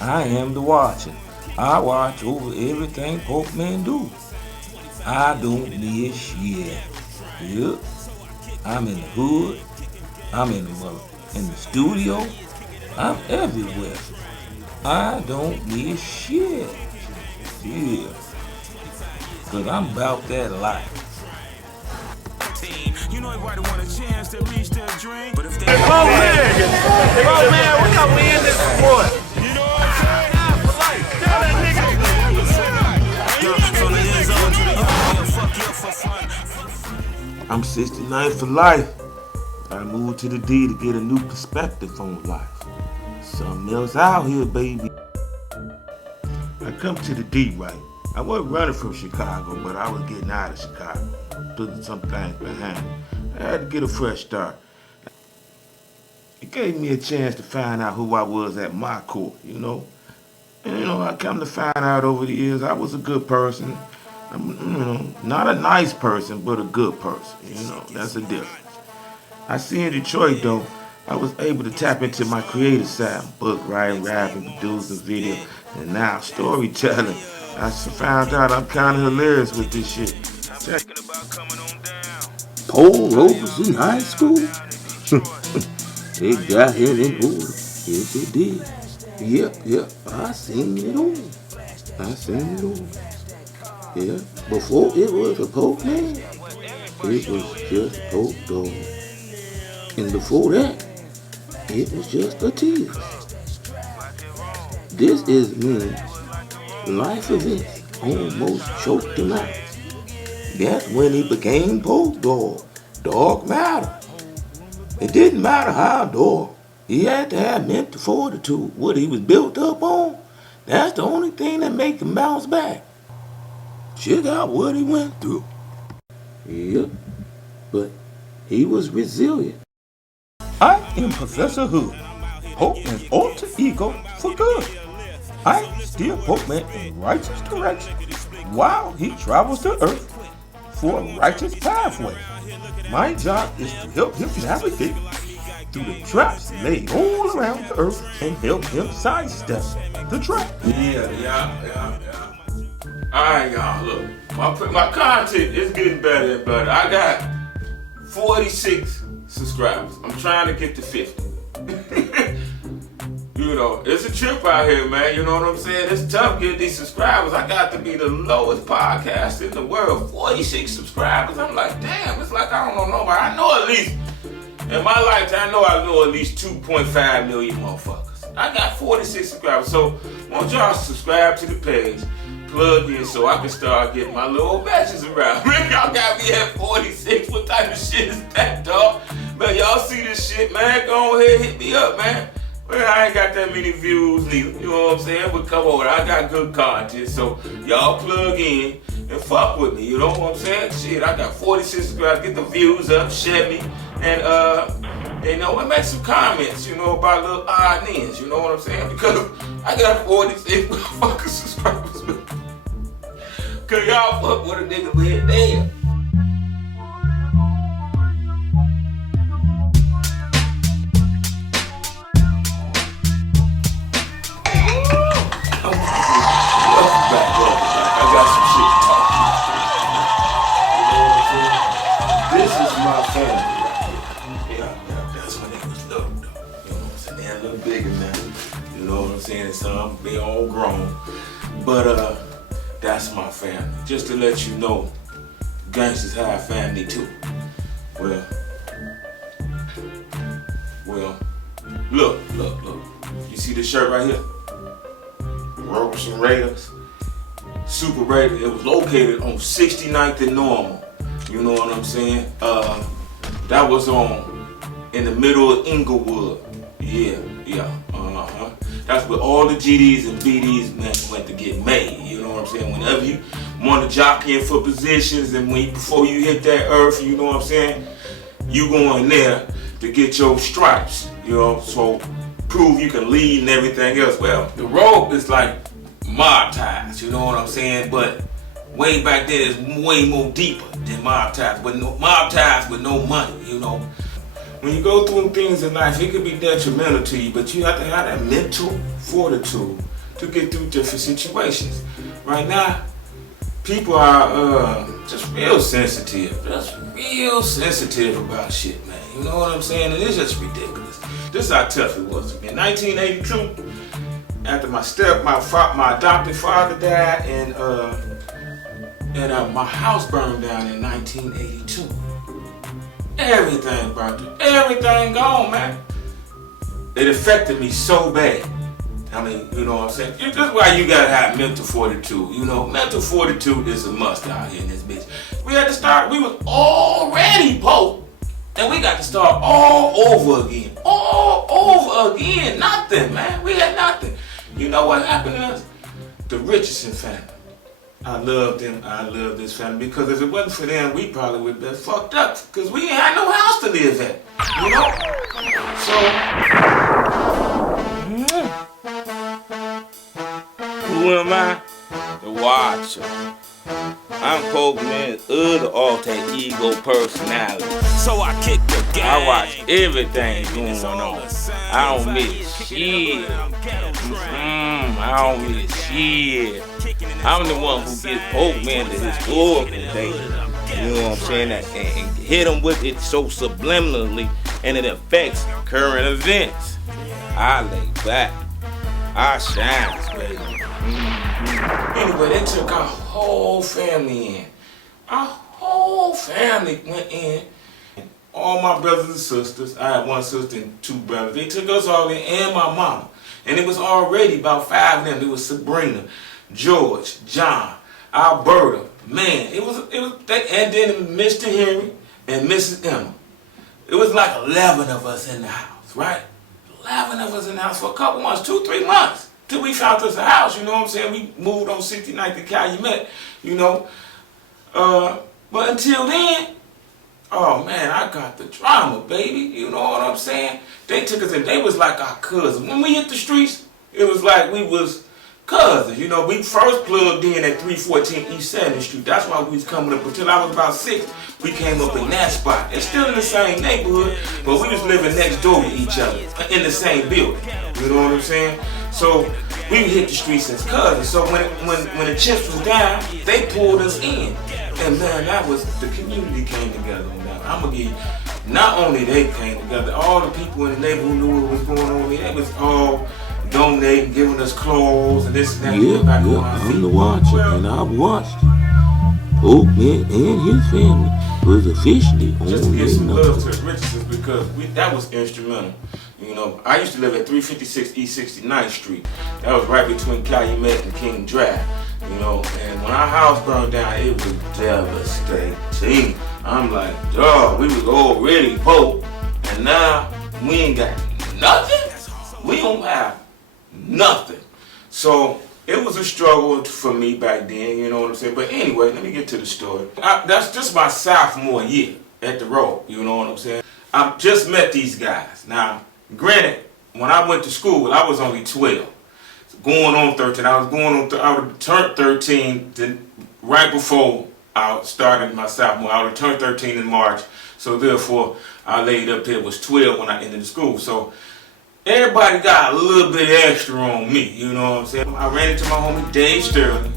I am the watcher. I watch over everything Pokeman do. I don't miss shit. Yep. I'm in the hood. I'm in the studio. I'm everywhere. I don't miss shit. Yeah. Cause I'm about that life. You know everybody want a chance to reach their dream, but if they Man, we gonna win this sport. you know what I'm saying? For life. Tell that nigga. From the end zone to the yard, we'll fuck you up for fun. I'm 69 for life. I moved to the D to get a new perspective on life. Something else out here, baby. I come to the D, right? I wasn't running from Chicago, but I was getting out of Chicago, putting some things behind me. I had to get a fresh start. It gave me a chance to find out who I was at my core, you know? And, I come to find out over the years I was a good person. I'm, not a nice person, but a good person, That's the difference. I see in Detroit, though, I was able to tap into my creative side, book writing, rapping, producing, video, and now storytelling. I found out I'm kind of hilarious with this shit. Paul Robeson High School? They got him in order. Yes, it did. Yep, I seen it all. Yeah, before it was a Pokeman, it was just Poke Dog. And before that, it was just a tease. This is when life events almost choked him out. That's when he became Poke Dog. Dog matter. It didn't matter how dog. He had to have mental fortitude. What he was built up on, that's the only thing that make him bounce back. Check out what he went through. Yep, but he was resilient. I am Professor Hood, Pokeman's alter ego for good. I steer Pokeman in righteous direction while he travels the earth for a righteous pathway. My job is to help him navigate through the traps laid all around the earth and help him sidestep the trap. Yeah. Alright, y'all, look. My content is getting better and better. I got 46 subscribers. I'm trying to get to 50. It's a trip out here, man. You know what I'm saying? It's tough getting these subscribers. I got to be the lowest podcast in the world. 46 subscribers. I'm like, damn, it's like I don't know nobody. I know at least, in my lifetime, I know at least 2.5 million motherfuckers. I got 46 subscribers. So, I want y'all to subscribe to the page, plug in so I can start getting my little matches around. Man, y'all got me at 46. What type of shit is that, dog? Man, y'all see this shit, man? Go ahead, hit me up, man. Well, I ain't got that many views neither, you know what I'm saying? But come on, I got good content, so y'all plug in and fuck with me, you know what I'm saying? Shit, I got 46 subscribers, get the views up, share me, and and make some comments, about little odd ends, you know what I'm saying? Because I got 46 motherfucking subscribers. Cause y'all fuck with a nigga with damn. They all grown, but that's my family. Just to let you know, gangsters have family too. Well, look. You see this shirt right here? Robeson Raiders, Super Raider. It was located on 69th and Normal. You know what I'm saying? That was in the middle of Inglewood. Yeah. That's where all the GDs and BDs went to get made. You know what I'm saying? Whenever you want to jockey in for positions and before you hit that earth, you know what I'm saying? You go in there to get your stripes, so prove you can lead and everything else. Well, the rope is like mob ties, you know what I'm saying? But way back then it's way more deeper than mob ties, but mob ties with no money, When you go through things in life, it could be detrimental to you, but you have to have that mental fortitude to get through different situations. Right now, people are just real sensitive about shit, man. You know what I'm saying? And it's just ridiculous. This is how tough it was. In 1982, after my adopted father died, and my house burned down in 1982. Everything burned through. Everything gone, man. It affected me so bad. I mean, you know what I'm saying? That's why you gotta have mental fortitude. You know, mental fortitude is a must out here in this bitch. We had to start, we was already broke, and we got to start all over again. All over again. Nothing, man. We had nothing. You know what happened to us? The Richardson family. I love them. I love this family, because if it wasn't for them, we probably would have been fucked up, because we ain't had no house to live at. You know? So, who am I? The Watcher. I'm Pokeman's other alter ego personality. So I kick the game. I watch everything going on. I don't miss shit. I don't miss shit. I'm the one who gets Pokeman the historical data. You know what I'm saying? And hit them with it so subliminally, and it affects current events. I lay back. I shine, baby. Anyway, they took our whole family in. Our whole family went in. All my brothers and sisters, I had one sister and two brothers. They took us all in, and my mama. And it was already about 5 of them. It was Sabrina, George, John, Alberta. Man, it was and then Mr. Henry and Mrs. Emma. It was like 11 of us in the house, right? 11 of us in the house for a couple months, 2-3 months, till we found us a house. You know what I'm saying? We moved on 69th to Calumet, you know. But until then, oh man, I got the drama, baby. You know what I'm saying? They took us in. They was like our cousins. When we hit the streets, it was like we was cousins. You know, we first plugged in at 314 East 7th Street. That's why we was coming up. Until I was about 6, we came up in that spot. It's still in the same neighborhood, but we was living next door to each other in the same building. You know what I'm saying? So we hit the streets as cousins. So when the chips was down, they pulled us in. And man, that was, the community came together on that. I'm gonna give you, not only they came together, all the people in the neighborhood knew what was going on. They was all donating, giving us clothes and this and that. I'm the Watcher, and I've watched Pokeman and his family was officially on just to give some their love to the Richardsons, because that was instrumental. You know, I used to live at 356 East 69th Street. That was right between Calumet and King Drive. You know, and when our house burned down, it was devastating. I'm like, dog, we was already broke, and now we ain't got nothing. We don't have nothing. So it was a struggle for me back then, you know what I'm saying? But anyway, let me get to the story. That's just my sophomore year at the road, you know what I'm saying? I just met these guys. Now, granted, when I went to school, I was only 12. Going on 13. I would turn 13 right before I started my sophomore. I would turn 13 in March. So therefore, I laid up there was 12 when I entered the school. So everybody got a little bit extra on me. You know what I'm saying? I ran into my homie Dave Sterling,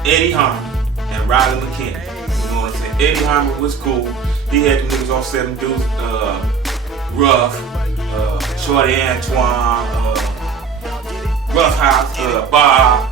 Eddie Harmon, and Riley McKinney. You know what I'm saying? Eddie Harmon was cool. He had the niggas off 7 dudes, Ruff, Shorty Antoine, Rough House, Bob,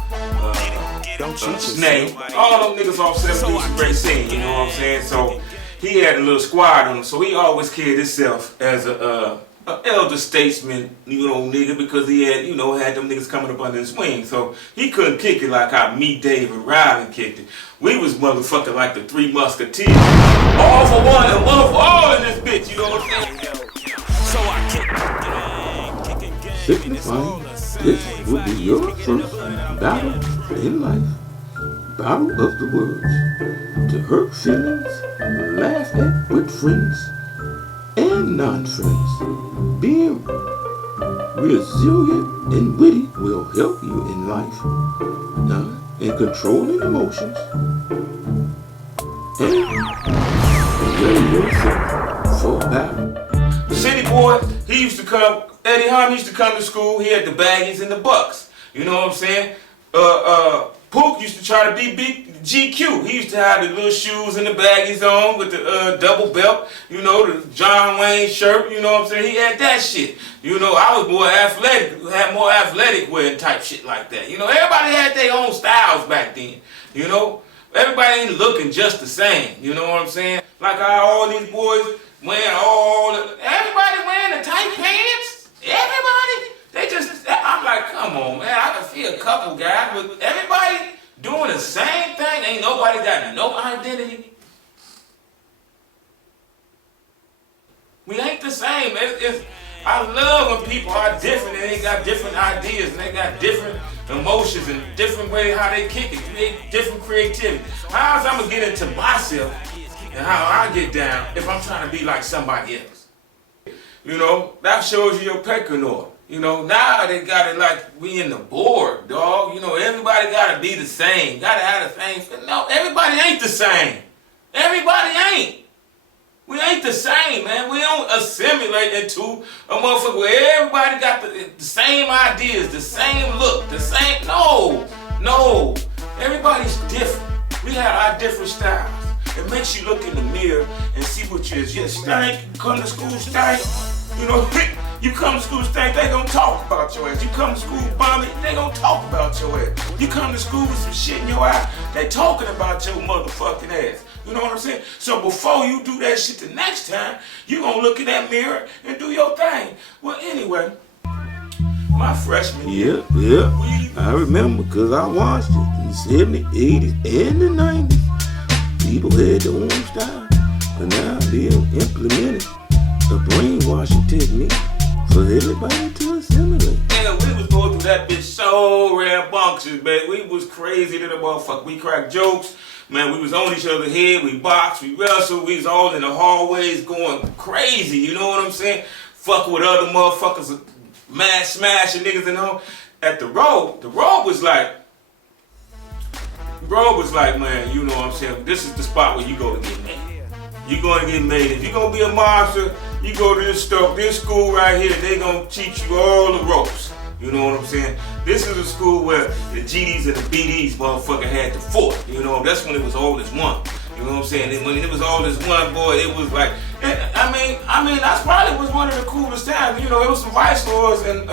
Snake, all them niggas off 7 dudes in great scene, you know what I'm saying? So he had a little squad on him, so he always carried himself as a elder statesman, you know, nigga, because he had, you know, had them niggas coming up under his wing. So he couldn't kick it like how me, Dave, and Riley kicked it. We was motherfucking like the 3 Musketeers. All for one and one for all in this bitch, you know what I'm saying? So I kick the game. signifying this will be your first battle in life. Battle of the words. To hurt feelings, laugh at with friends and non-friends. Being resilient and witty will help you in life. In controlling emotions and ready yourself for battle. The city boy, he used to come, Eddie Harmon used to come to school, he had the baggies and the bucks. You know what I'm saying? Pook used to try to be big GQ. He used to have the little shoes and the baggies on with the double belt, you know, the John Wayne shirt, you know what I'm saying? He had that shit. You know, I was more athletic, had more athletic wear type shit like that. You know, everybody had their own styles back then, you know? Everybody ain't looking just the same, you know what I'm saying? Like how all these boys wearing everybody wearing the tight pants? Everybody? They just, I'm like, come on, man. I can see a couple guys, but everybody doing the same thing. Ain't nobody got no identity. We ain't the same. I love when people are different and they got different ideas and they got different emotions and different ways how they kick it. They different creativity. How's I'm gonna get into myself and how I get down if I'm trying to be like somebody else? You know, that shows you your pecking order. You know, now they got it like we in the board, dog. You know, everybody got to be the same. Got to have the same. No, everybody ain't the same. Everybody ain't. We ain't the same, man. We don't assimilate into a motherfucker where everybody got the same ideas, the same look, the same. No. Everybody's different. We have our different styles. It makes you look in the mirror and see what you is. You stink, come to school stink. You know, you come to school stink, they gonna talk about your ass. You come to school bummy, they gonna talk about your ass. You come to school with some shit in your eye, they talking about your motherfucking ass. You know what I'm saying? So before you do that shit the next time, you gonna look in that mirror and do your thing. Well, anyway, my freshman year. Yeah. I remember because I watched it in the 70s, 80s, and the 90s. People had their own style, but now they're implementing a brainwashing technique for everybody to assimilate. Yeah, we was going through that bitch so rambunctious, man. We was crazy to the motherfucker. We cracked jokes. Man, we was on each other's head. We boxed, we wrestled. We was all in the hallways going crazy. You know what I'm saying? Fuck with other motherfuckers, mad smashing niggas in home. At the road was like, man, you know what I'm saying? This is the spot where you go to get made. You gonna get made. If you gonna be a monster, you go to this school right here. They gonna teach you all the ropes. You know what I'm saying? This is a school where the GDs and the BDs motherfucker had the fort. You know, that's when it was all as one. You know what I'm saying? And when it was all as one, boy, it was like, I mean, that's probably was one of the coolest times. You know, it was some white stores and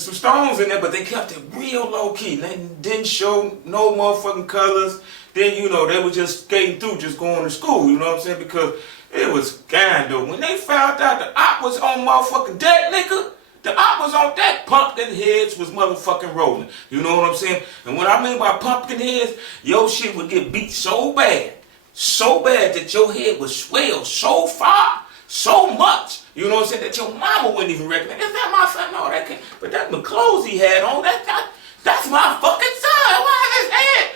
some stones in there, but they kept it real low key. They didn't show no motherfucking colors. Then, you know, they were just skating through, just going to school, you know what I'm saying? Because it was scandal. When they found out the op was on motherfucking deck, nigga, the op was on deck, pumpkin heads was motherfucking rolling. You know what I'm saying? And what I mean by pumpkin heads, your shit would get beat so bad that your head would swell so far, so much, you know what I'm saying, that your mama wouldn't even recognize. Is that my son? No, that can't. But that the clothes he had on, that's my fucking son. Why is his head?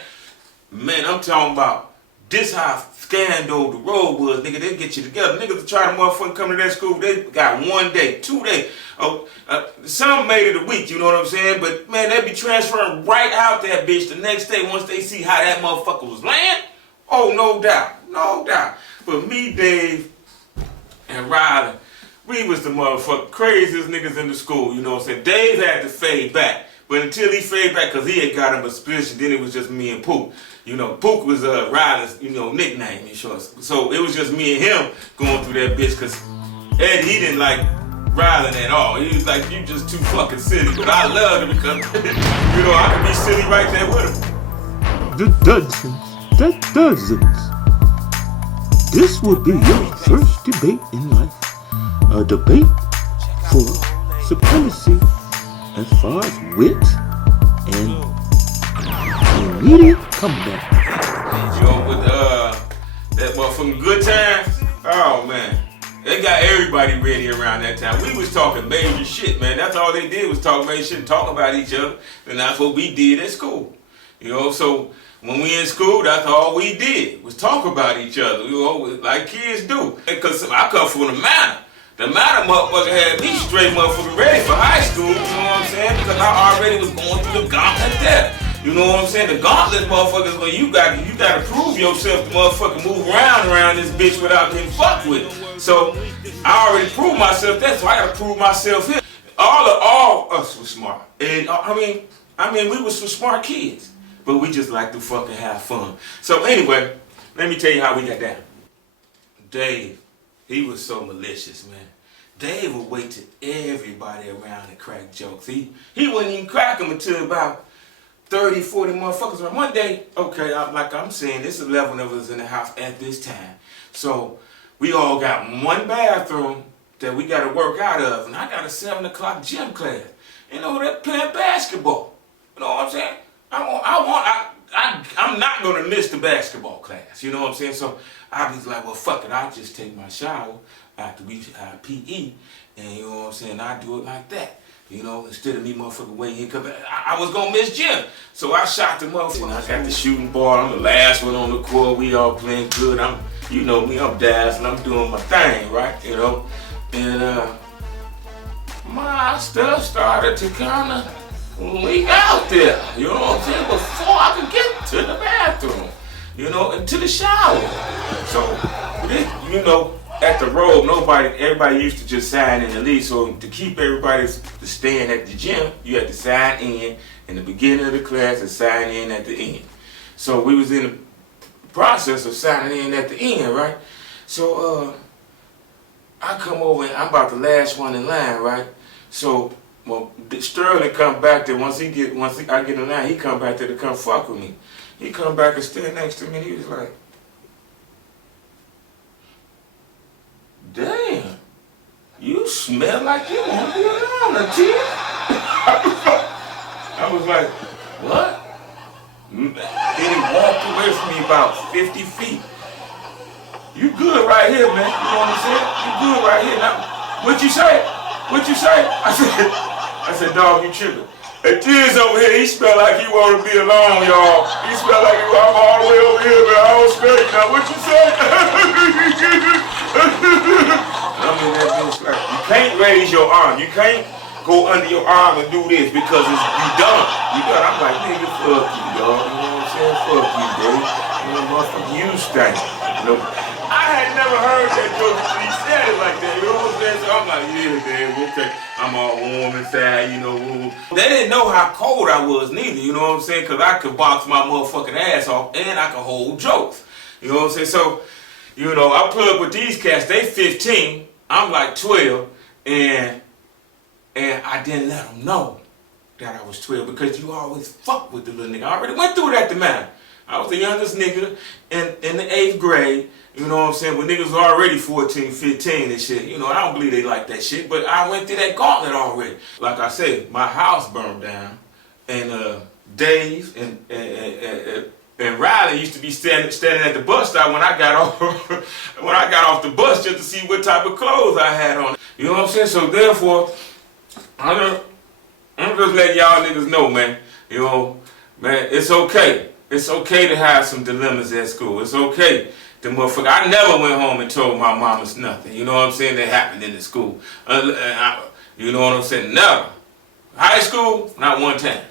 Man, I'm talking about this how scandal the road was, nigga. They get you together. Niggas try to motherfucking come to that school. They got 1 day, 2 days. Some made it a week, you know what I'm saying? But man, they be transferring right out that bitch the next day once they see how that motherfucker was laying. Oh, no doubt. But me, Dave, and Riley, we was the motherfucking craziest niggas in the school, you know what I'm saying? Dave had to fade back. But until he faded back, because he had got him a position, then it was just me and Pook. You know, Pook was Riley's, you know, nickname in short. So it was just me and him going through that bitch, because Ed, he didn't like Riley at all. He was like, you just too fucking silly. But I loved him because, you know, I could be silly right there with him. The dozens. This would be your first debate in life. A debate for supremacy as far as wit and immediate comeback. You know, with that motherfucking good times, oh man, they got everybody ready around that time. We was talking major shit, man. That's all they did was talk major shit and talk about each other. And that's what we did at school. You know, so when we in school, that's all we did was talk about each other. You know, like kids do. Because I come from the manor. The matter motherfucker had me straight motherfucking ready for high school, you know what I'm saying? Because I already was going through the gauntlet there. You know what I'm saying? The gauntlet motherfuckers where you gotta prove yourself to motherfucking move around this bitch without getting fucked with. So I already proved myself there, so I gotta prove myself here. all us was smart. And I mean, we was some smart kids, but we just like to fucking have fun. So anyway, let me tell you how we got down. Dave, he was so malicious, man. Dave would wait till everybody around and crack jokes. He wouldn't even crack them until about 30, 40 motherfuckers around. One day, okay, like I'm saying, there's 11 of us in the house at this time. So we all got one bathroom that we got to work out of, and I got a 7 o'clock gym class. You know, they're playing basketball. You know what I'm saying? I'm not going to miss the basketball class. You know what I'm saying? So I was like, well, fuck it. I'll just take my shower after we have PE, and you know what I'm saying? I do it like that. You know, instead of me motherfucking waiting, because I was going to miss gym. So I shot the motherfucker. I got the shooting ball. I'm the last one on the court. We all playing good. You know me, I'm dancing. I'm doing my thing, right? You know? And my stuff started to kind of leak out there. You know what I'm saying? Before I could get to the bathroom. You know, and to the shower. So, you know, at the Robe, everybody used to just sign in the lease. So to keep everybody staying at the gym, you had to sign in the beginning of the class and sign in at the end. So we was in the process of signing in at the end, right? So I come over and I'm about the last one in line, right? So well, Sterling come back there once I get in line, he come back there to come fuck with me. He come back and stand next to me and he was like, damn, you smell like you want to be alone, Latia. I was like, what? Then he walked away from me about 50 feet. You good right here, man. You know what I'm saying? You good right here. Now, what you say? What you say? I said, dog, you tripping. And Tiz over here, he smell like he want to be alone, y'all. He smell like I'm all the way over here, man. I don't smell you now. What you say? I mean, that bitch like, you can't raise your arm. You can't go under your arm and do this because you done. I'm like, nigga, fuck you, dog. You know what I'm saying? Fuck you, bro. You know, motherfucker, you stink. You know? I had never heard that joke until he said it like that. You know what I'm saying? So I'm like, yeah, man, okay. I'm all warm inside, you know. They didn't know how cold I was neither, you know what I'm saying? Because I could box my motherfucking ass off and I could hold jokes. You know what I'm saying? So, you know, I plug with these cats. They 15. I'm like 12. And I didn't let them know that I was 12 because you always fuck with the little nigga. I already went through that to man. I was the youngest nigga in the 8th grade. You know what I'm saying? When niggas was already 14, 15 and shit. You know, I don't believe they like that shit, but I went through that gauntlet already. Like I said, my house burned down, and Dave and Riley used to be standing at the bus stop when I got off the bus just to see what type of clothes I had on. You know what I'm saying? So therefore, I'm just letting y'all niggas know, man. You know, man, it's okay. It's okay to have some dilemmas at school. It's okay. The motherfucker, I never went home and told my mamas nothing. You know what I'm saying? That happened in the school. You know what I'm saying? Never. High school, not one time.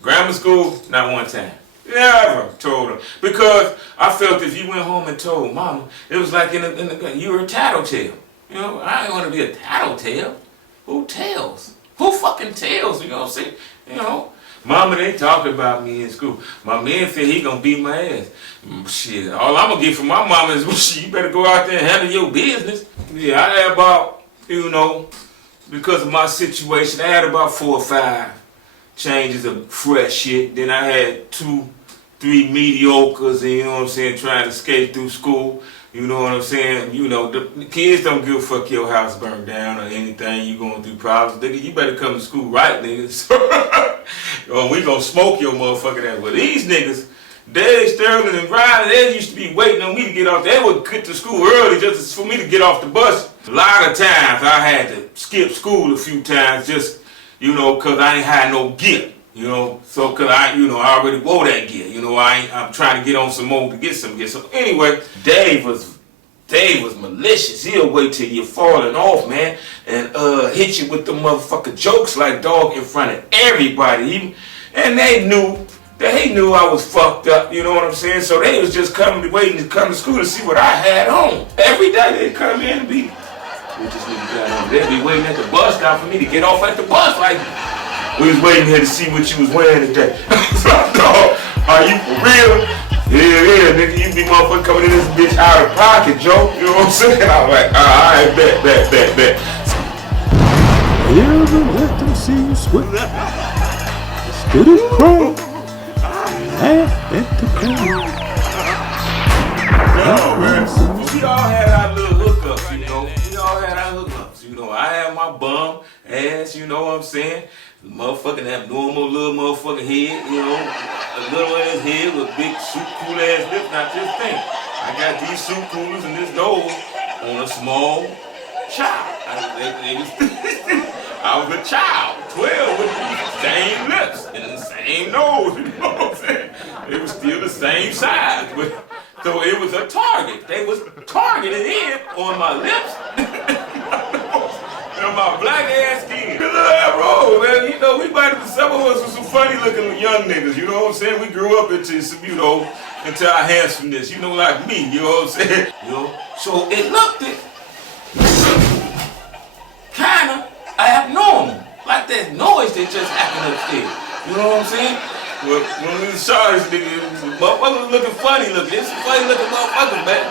Grammar school, not one time. Never told her. Because I felt if you went home and told mama, it was like you were a tattletale. You know, I didn't want to be a tattletale. Who tells? Who fucking tells? You know what I'm saying? You know. Mama, they talking about me in school. My man said he gonna beat my ass. Shit, all I'm gonna get from my mama is, well, shit, you better go out there and handle your business. Yeah, I had about, you know, because of my situation, I had about 4 or 5 changes of fresh shit. Then I had 2, 3 mediocres, and you know what I'm saying, trying to skate through school. You know what I'm saying? You know, the kids don't give a fuck your house burned down or anything. You going through problems. Nigga, you better come to school right, niggas. Or we gonna smoke your motherfucking ass. Well, these niggas, Dave, Sterling, and Riley, they used to be waiting on me to get off. They would get to school early just for me to get off the bus. A lot of times I had to skip school a few times just, you know, because I ain't had no gear. You know, so because I already wore that gear. You know, I'm trying to get on some more to get some gear. So anyway, Dave was malicious. He'll wait till you're falling off, man, and hit you with the motherfucking jokes like dog in front of everybody. And they knew I was fucked up. You know what I'm saying? So they was just waiting to come to school to see what I had on. Every day they'd come in and be We just need to get on. They'd be waiting at the bus stop for me to get off at the bus. Like, we was waiting here to see what you was wearing today. Dog, are you for real? Yeah, nigga, you be motherfucker coming in this bitch out of pocket, Joe. You know what I'm saying? I'm like, alright, bet. Never let them see you sweat. Stood and cried. Laugh at the crowd. No, man. We all had our little hookups, you know. We all had our hookups, you know. I had my bum ass, you know what I'm saying? Motherfucking abnormal little motherfucking head, you know. A little ass head with big soup cool ass lips. Not this thing. I got these soup coolers and this nose on a small child. I was a child, 12 with the same lips and the same nose, you know what I'm saying? It was still the same size, but so it was a target. They was targeted in on my lips and my black ass skin. Look at that roll, man. You know, some of us were some funny looking young niggas, you know what I'm saying? We grew up into some, you know, into our handsomeness, you know, like me, you know what I'm saying? You know, so it looked kinda abnormal. Like that noise that just happened upstairs. You know what I'm saying? When we saw this nigga, motherfucker was looking funny looking. It's a funny looking motherfucker, man.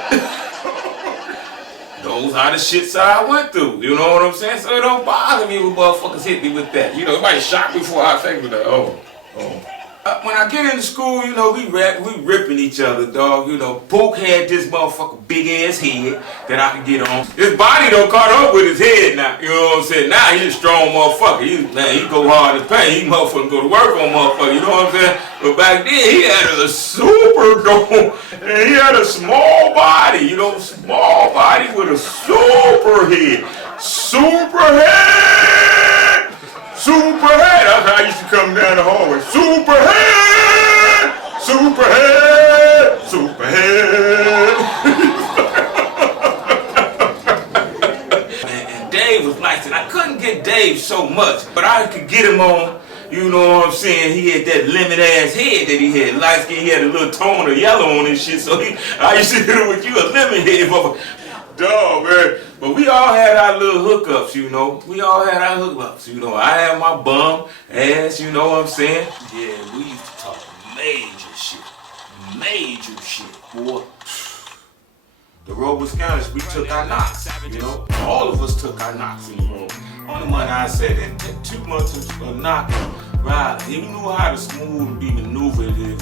Those are the shits I went through. You know what I'm saying? So it don't bother me when motherfuckers hit me with that. You know, it might shock me before I think with that. Oh. When I get into school, you know, we ripping each other, dog. You know, Poke had this motherfucker big ass head that I could get on. His body don't caught up with his head now. You know what I'm saying? Now he's a strong motherfucker. He go hard in pain. He motherfucker go to work on motherfucker. You know what I'm saying? But back then he had a super dome and he had a small body. You know, small body with a super head. Super head. That's how I used to come down the hallway. Super head. And Dave was nice, and I couldn't get Dave so much, but I could get him on. You know what I'm saying? He had that lemon ass head that he had. Light skin, he had a little tone of yellow on his shit, so I used to hit him with you a lemon head, motherfucker. Dog, man. But we all had our little hookups, you know. You know, I had my bum ass, you know what I'm saying? Yeah, we used to talk major shit, boy. The Robeson, we took our knocks, you know. All of us took our knocks in the room. Only one I said that 2 months of knocking, right? He knew how to smooth and be maneuvered and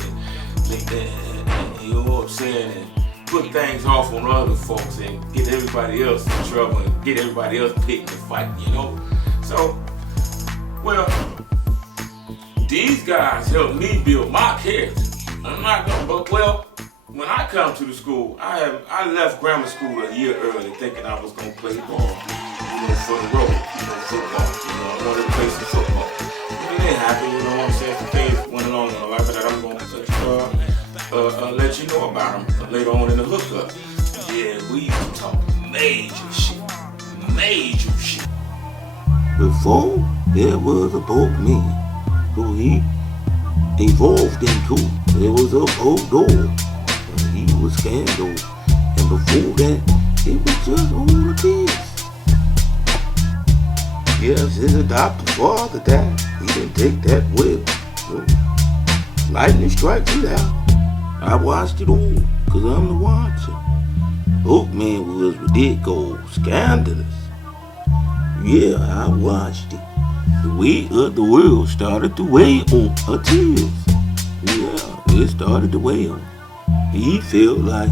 you know what I'm saying? And put things off on other folks and get everybody else in trouble and get everybody else picking the fight, you know? So, well, these guys helped me build my character. I'm not gonna, but well, when I come to the school, I left grammar school a year early thinking I was gonna play ball, you know, for the road, you know, football, you know, I wanted to play some football. It didn't happen, you know what I'm saying? Some things went along in my life that I'm gonna let you know about them later on in the hookup. Yeah, we used to talk major shit. Before there was a Pokeman, who he evolved into. There was a Poke and he was Scandal. And before that, it was just all the kids. Yes, his adopted father died. He didn't take that well. So, lightning strikes it out. I watched it all, cause I'm the watcher. Pokeman was ridiculous, scandalous. Yeah, I watched it. The weight of the world started to weigh on her tears. Yeah, it started to weigh on. He felt like,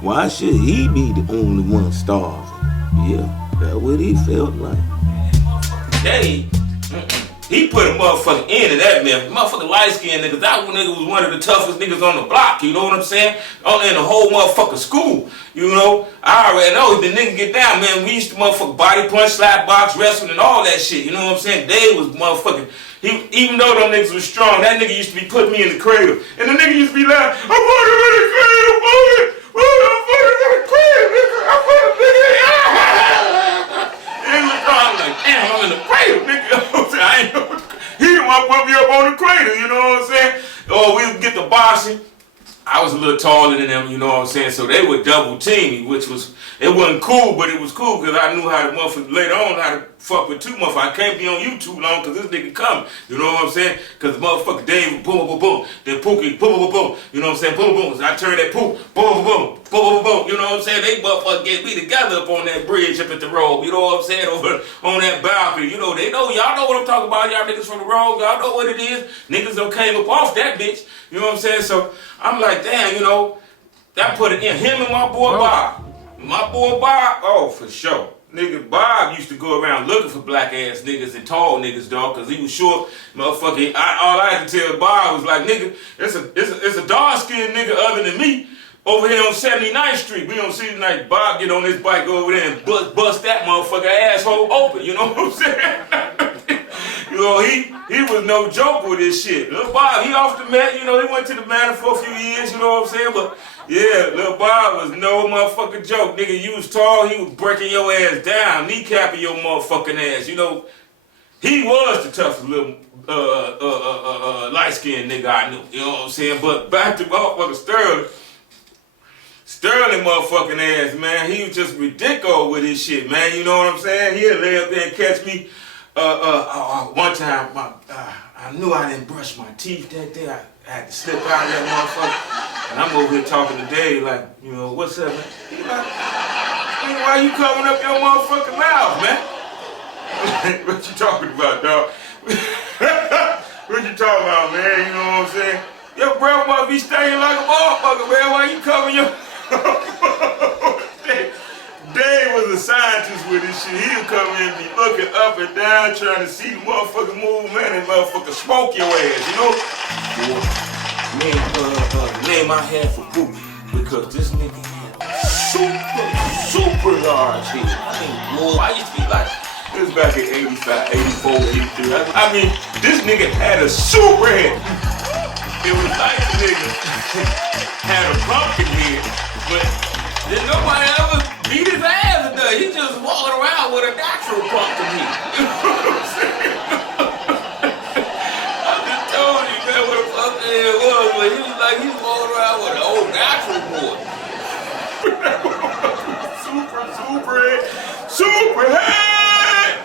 why should he be the only one starving? Yeah, that's what he felt like. Dave, he put a motherfucking end to that man. Motherfucking light-skinned niggas. That nigga was one of the toughest niggas on the block, you know what I'm saying? In the whole motherfucking school, you know? I already know the nigga get down, man. We used to motherfucking body punch, slap box, wrestling, and all that shit, you know what I'm saying? Dave was motherfucking, even though them niggas was strong, that nigga used to be putting me in the cradle. And the nigga used to be like, I'm putting him in the cradle, boy! I'm putting him in the cradle, nigga! I'm putting him in the I'm like, damn, I'm in the cradle, nigga. You know what I'm saying? I ain't know. He didn't want to put me up on the cradle, you know what I'm saying? Or we would get the boxing. I was a little taller than them, you know what I'm saying? So they would double team me, which was, it wasn't cool, but it was cool because I knew how to motherfucker, later on, how to fuck with two motherfuckers. I can't be on you too long because this nigga coming, you know what I'm saying? Because the motherfucker Dave, boom, boom, boom, then Pookie, boom, boom, boom, you know what I'm saying? Boom, boom, boom. So I turn that poop, boom, boom, boom, boom, boom, boom, you know what I'm saying? They motherfucker get me together up on that bridge up at the road, you know what I'm saying? Over on that balcony, you know, they know, y'all know what I'm talking about, y'all niggas from the road, y'all know what it is. Niggas done came up off that bitch, you know what I'm saying? So I'm like, damn, you know, that put it in him and my boy Bob. My boy Bob, oh, for sure. Nigga, Bob used to go around looking for black ass niggas and tall niggas, dog, because he was short, motherfucker. All I had to tell Bob was like, nigga, it's a dark skinned nigga other than me over here on 79th Street. We on 79th. Bob get on his bike over there and bust that motherfucker asshole open, you know what I'm saying? You know, he was no joke with this shit. Little Bob, he off the mat, you know, he went to the manor for a few years, you know what I'm saying? But yeah, little Bob was no motherfucking joke. Nigga, you was tall, he was breaking your ass down, kneecapping your motherfucking ass, you know. He was the toughest little light-skinned nigga I knew, you know what I'm saying? But back to motherfucking Sterling. Sterling motherfucking ass, man, he was just ridiculous with his shit, man, you know what I'm saying? He'd lay up there and catch me. One time, I knew I didn't brush my teeth that day. I had to slip out of that motherfucker. And I'm over here talking to Dave like, you know, what's up, man? He like, hey, why you covering up your motherfucking mouth, man? What you talking about, dog? What you talking about, man? You know what I'm saying? Your breath must be stinking like a motherfucker, man. Why you covering your... Dave was a scientist with this shit. He'd come in and be looking up and down, trying to see the motherfucking movement and motherfucker smoke your ass, you know? Name I had for Boo, because this nigga had super large head. I mean, boy, I used to be like, this was back in 85, 84, 83. I mean, this nigga had a super head. It was like the nigga had a pumpkin head, but did nobody ever beat his ass or nothing? He just walking around with a natural pumpkin head. You know what I'm saying? I just told you, man, what the fuck it was, but he was like, he was walking around with an old natural boy. Super head!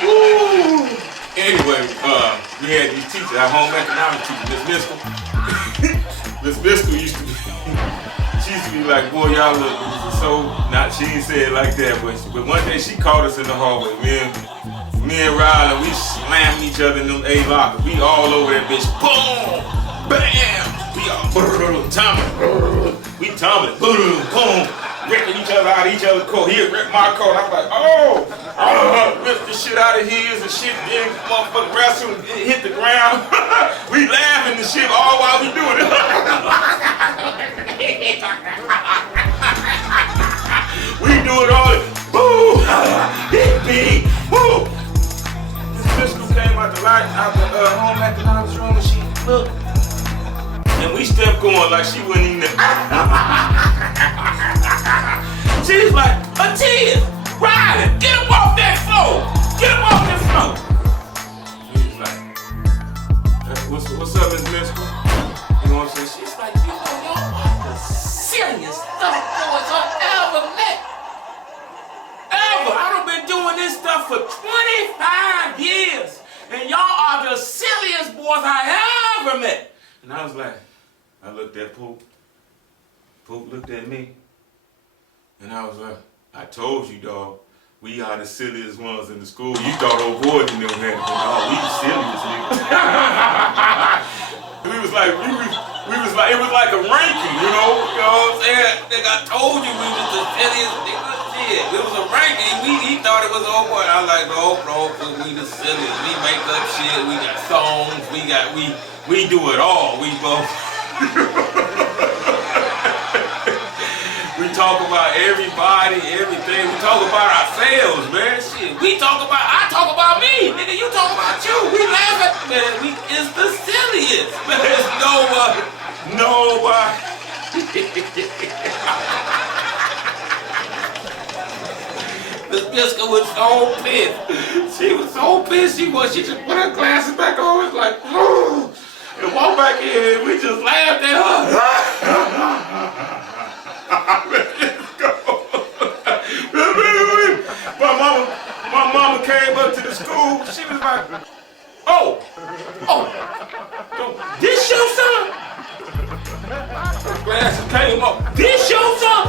Woo! Anyway, we had these teachers, our home economics teacher, Miss Miskell. Miss Miskell used to be, she used to be like, boy, y'all look so, not, she didn't say it like that, but one day she caught us in the hallway. Me and Riley, we slammed each other in them A lockers. We all over that bitch. Boom! Bam! We all tumbling. We tumbling. Boom! Boom! Ripping each other out of each other's coat. He'd rip my coat. I'm like, rip the shit out of his and shit. Then motherfucker wrestle and hit the ground. We laughing and shit all while we doing it. We do it all. Boo! Hit me! Woo! This Miskell came out the home economics room and she looked. And we stepped going like she wasn't even there. She was like, Atias, Riley, get him off that floor! Get him off that floor! She was like, what's up, Miss Miskell? You know what I'm saying? She's like, you know, y'all are the serious stuff boys I've ever met. Ever. I done been doing this stuff for 25 years. And y'all are the silliest boys I ever met. And I was like, I looked at Poop. Poop looked at me. And I was like, I told you, dog, we are the silliest ones in the school. You thought old boys and them had it, but no, we the silliest niggas. It was like it was like a ranking, you know what I'm saying? Nigga, I told you we was the silliest niggas. Shit, it was a ranking. He thought it was old boy. I was like, no, we the silliest. We make up shit. We got songs. We do it all. We both. We talk about everybody, everything. We talk about ourselves, man. Shit. I talk about me. Nigga, you talk about you. We laugh at, man. It's the silliest. Man, there's nobody. Miss Miskell was so pissed. She was so pissed. She just put her glasses back on. It's like, oh. and walked back in, and we just laughed at her. My mama came up to the school. She was like, oh, this your son? Her glasses came up. This your son?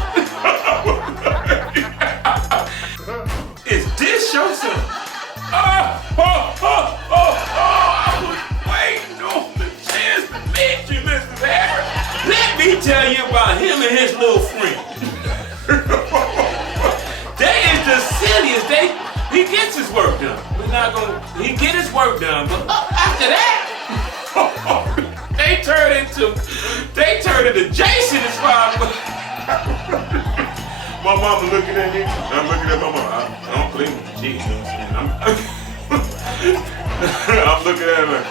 Is this your son? I was waiting on the chance to meet you, Mr. Harris. Let me tell you about him and his little friend. They is the silliest. He gets his work done. He get his work done, but after that, they turned into Jason as far as my mama looking at me. I'm looking at my mama. I don't play with the cheese, you know what I'm saying? I'm looking at her.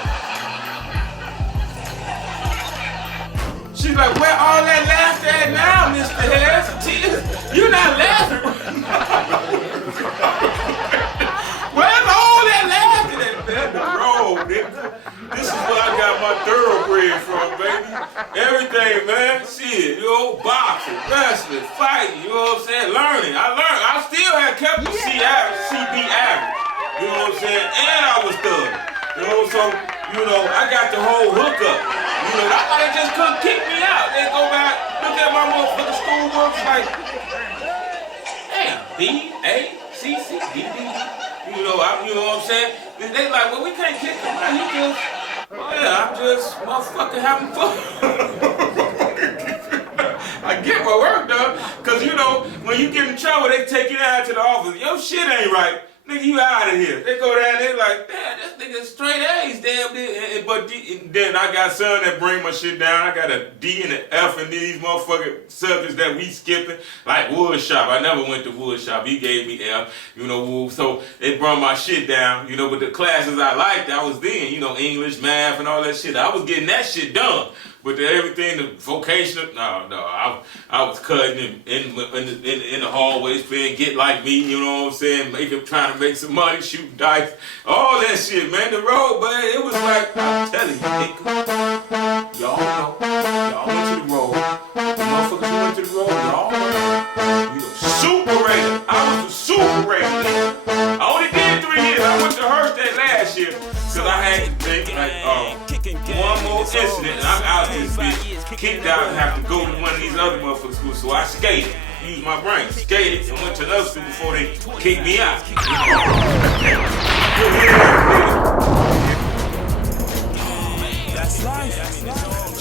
She's like, where all that laughter at now, Mr. Harris? You're not laughing. Where's all that laughter at the road, nigga? This is where I got my thoroughbred from, baby. Everything, man. Shit, you know, boxing, wrestling, fighting, you know what I'm saying? Learning. I still had kept the CB average. You know what I'm saying? And I was thugging. You know, so, you know, I got the whole hookup. You know, that's why they just couldn't kick me out. They go back, look at my motherfucking schoolwork, like, damn, B-A-C-C-D-D. You know what I'm saying? They like, well, we can't kick him out. He just, I'm just motherfucking having fun. I get my work done, because, you know, when you get in trouble, they take you down to the office. Your shit ain't right. Nigga, you out of here. They go down there like, damn, this nigga straight A's, damn. But then I got some that bring my shit down. I got a D and an F in these motherfucking subjects that we skipping. Like wood shop. I never went to wood shop. He gave me F, you know, so they brought my shit down, you know, but the classes I liked, I was then, you know, English, math, and all that shit. I was getting that shit done. But everything, the vocational, I was cutting in the hallways, playing Get Like Me, you know what I'm saying, trying to make some money, shooting dice, all that shit, man. The road, man, it was like, I'm telling you, nigga, y'all know, y'all went to the road, the motherfuckers who went to the road, y'all know, you know, super rated. I was a super rated, nigga. I only did 3 years. I went to Hearst that last year, because I had to think, like, one more incident and I'm out this bitch, kicked out and have to go to one of these other motherfucking schools. So I skated, used my brain, skated and went to another school before they kicked me out.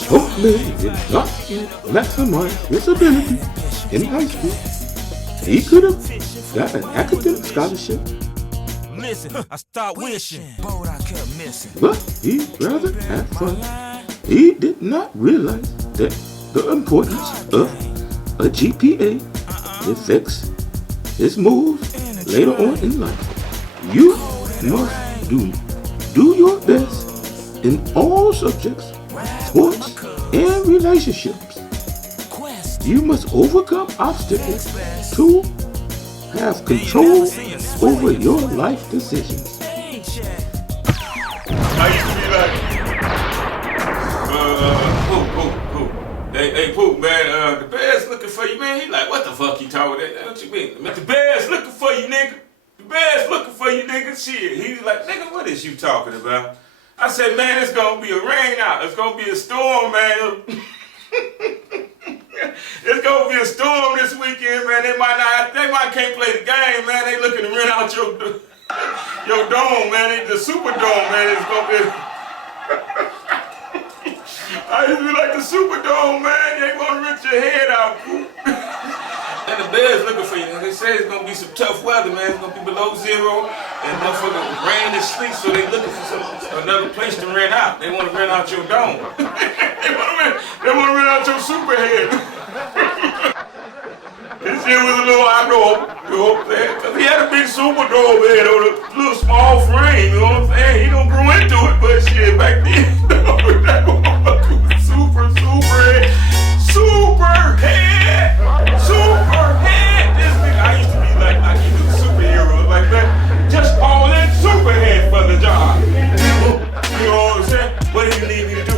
Pokeman did not maximize his ability in high school. He could have got an academic scholarship. Listen, I start wishing, but I kept missing. But he'd rather have fun. He did not realize that the importance of a GPA affects his moves later on in life. You must do your best in all subjects, sports, and relationships. You must overcome obstacles to have control over your life decisions. I used to be like, Poop. Hey, Poop, man, the bear's looking for you, man. He like, what the fuck you talking about? What you mean? The bear's looking for you, nigga. The bear's looking for you, nigga. Shit. He's like, nigga, what is you talking about? I said, man, it's gonna be a rain out. It's gonna be a storm, man. It's gonna be a storm this weekend, man. They might can't play the game, man. They looking to rent out your dome, man. The super dome, man. It's gonna be. I used to be like the super dome, man. They gonna rip your head out, fool. And the bear's looking for you. They say it's gonna be some tough weather, man. It's gonna be below zero and motherfucking rain and sleet, so they looking for another place to rent out. They wanna rent out your dome. They wanna rent out your super head. This shit was a little you know what I'm saying? Cause he had a big super dome head on a little small frame, you know what I'm saying? He don't grow into it, but shit, back then, super head. This nigga, I used to be like he was a superhero, like that. Just call in super head for the job. You know what I'm saying? What do you need me to do?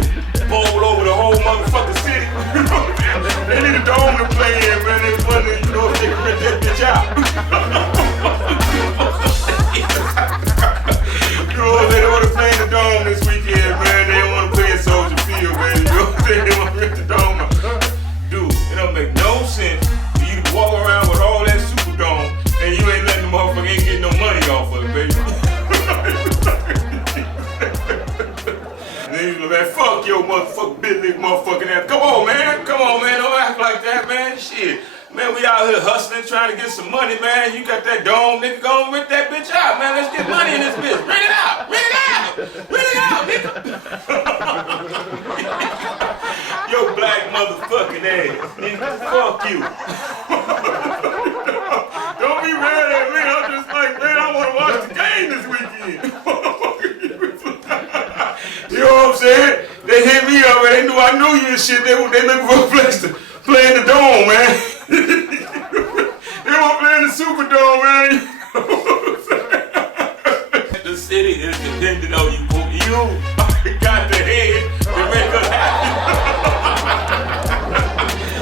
man. Fuck your motherfucking big nigga motherfucking ass. Come on, man. Come on, man. Don't act like that, man. Shit. Man, we out here hustling, trying to get some money, man. You got that dome, nigga. Go and rip that bitch out, man. Let's get money in this bitch. Bring it out. Bring it out. Bring it out, nigga. Yo, black motherfucking ass, nigga. Fuck you. Don't be mad at me. I'm just like, man, I want to watch the game this weekend. You know what I'm saying? They hit me up and they knew I knew you and shit. They looking for a place to play in the dome, man. They won't play in the Superdome, man. The city is dependent on you. You got the head to make us happy.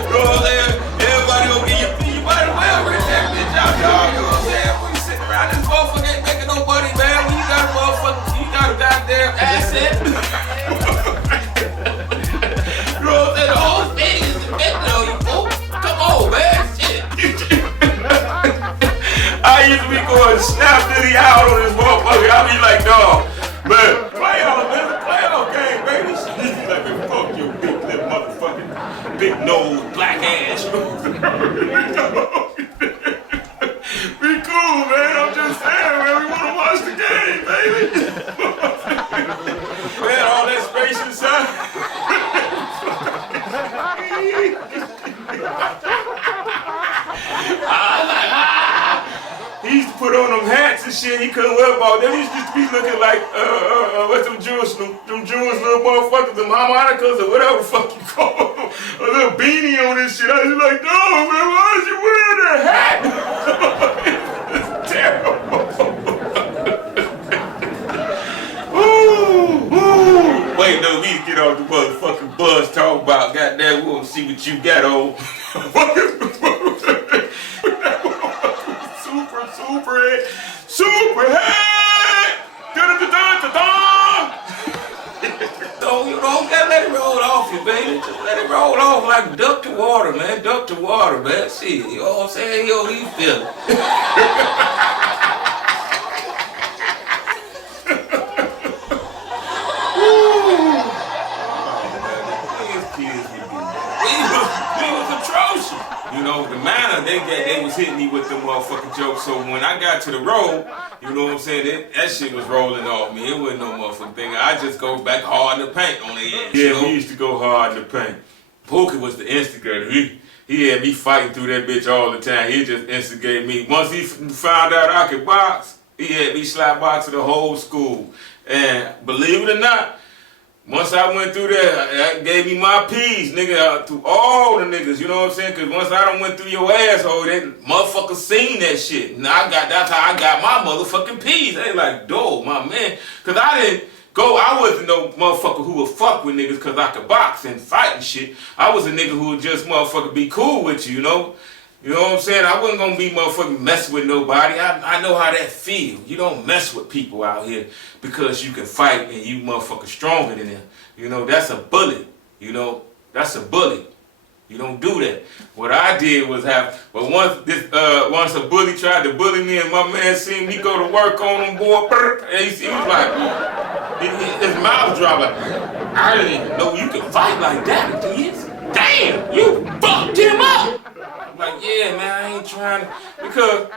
You know what I'm saying? Everybody gonna give you fee. You might as well rip that bitch out, dog. You know what I'm saying? When you sitting around this motherfucker ain't making no money, man. When you got a motherfucker, you got a goddamn asset. You know what I'm saying? The whole thing is dependent on you, folks. Come on, man. Shit. I used to be going snap Diddy out on this motherfucker. I be like, dog, man, play out, man. Play out game, baby. He's like, man, fuck you, big lip motherfucking, big nose, black ass. Be cool, man. I'm just saying, man. We want to watch the game, baby. Man, all that space inside. He used to put on them hats and shit. He couldn't wear about them. He used to be looking like what's them Jewish little motherfuckers, them harmonicas or whatever the fuck you call them. A little beanie on this shit. I was like, no, man, why is you wearing that hat? It's terrible. Ooh. Wait, no, we need to get off the motherfucking buzz talk about goddamn. We want to see what you got on. Superhead! So you don't gotta let it roll off you, baby. Just let it roll off like duck to water, man. Duck to water, man. Shit, you know what I'm saying? Yo, you feel it. We was atrocious. You know, the manner they was hitting me with them motherfucking jokes. So when I got to the road, you know what I'm saying, that shit was rolling off me. It wasn't no motherfucking thing. I just go back hard in the paint on their ass. Yeah, we used to go hard in the paint. Pookie was the instigator. He had me fighting through that bitch all the time. He just instigated me. Once he found out I could box, he had me slap boxing the whole school. And believe it or not, once I went through that, that gave me my P's, nigga, through all the niggas, you know what I'm saying? Cause once I done went through your asshole, that motherfucker seen that shit. And that's how I got my motherfucking P's. They like, dog, my man. Cause I wasn't no motherfucker who would fuck with niggas cause I could box and fight and shit. I was a nigga who would just motherfucker be cool with you, you know? You know what I'm saying? I wasn't gonna be motherfucking messing with nobody. I know how that feel. You don't mess with people out here because you can fight and you motherfucker stronger than them. You know, that's a bully. You know, that's a bully. You don't do that. What I did was once a bully tried to bully me and my man seen me go to work on him, boy, and he was like, his mouth dropped like, I didn't even know you could fight like that, kids. Damn, you fucked him up. Like, yeah, man, I ain't trying to, because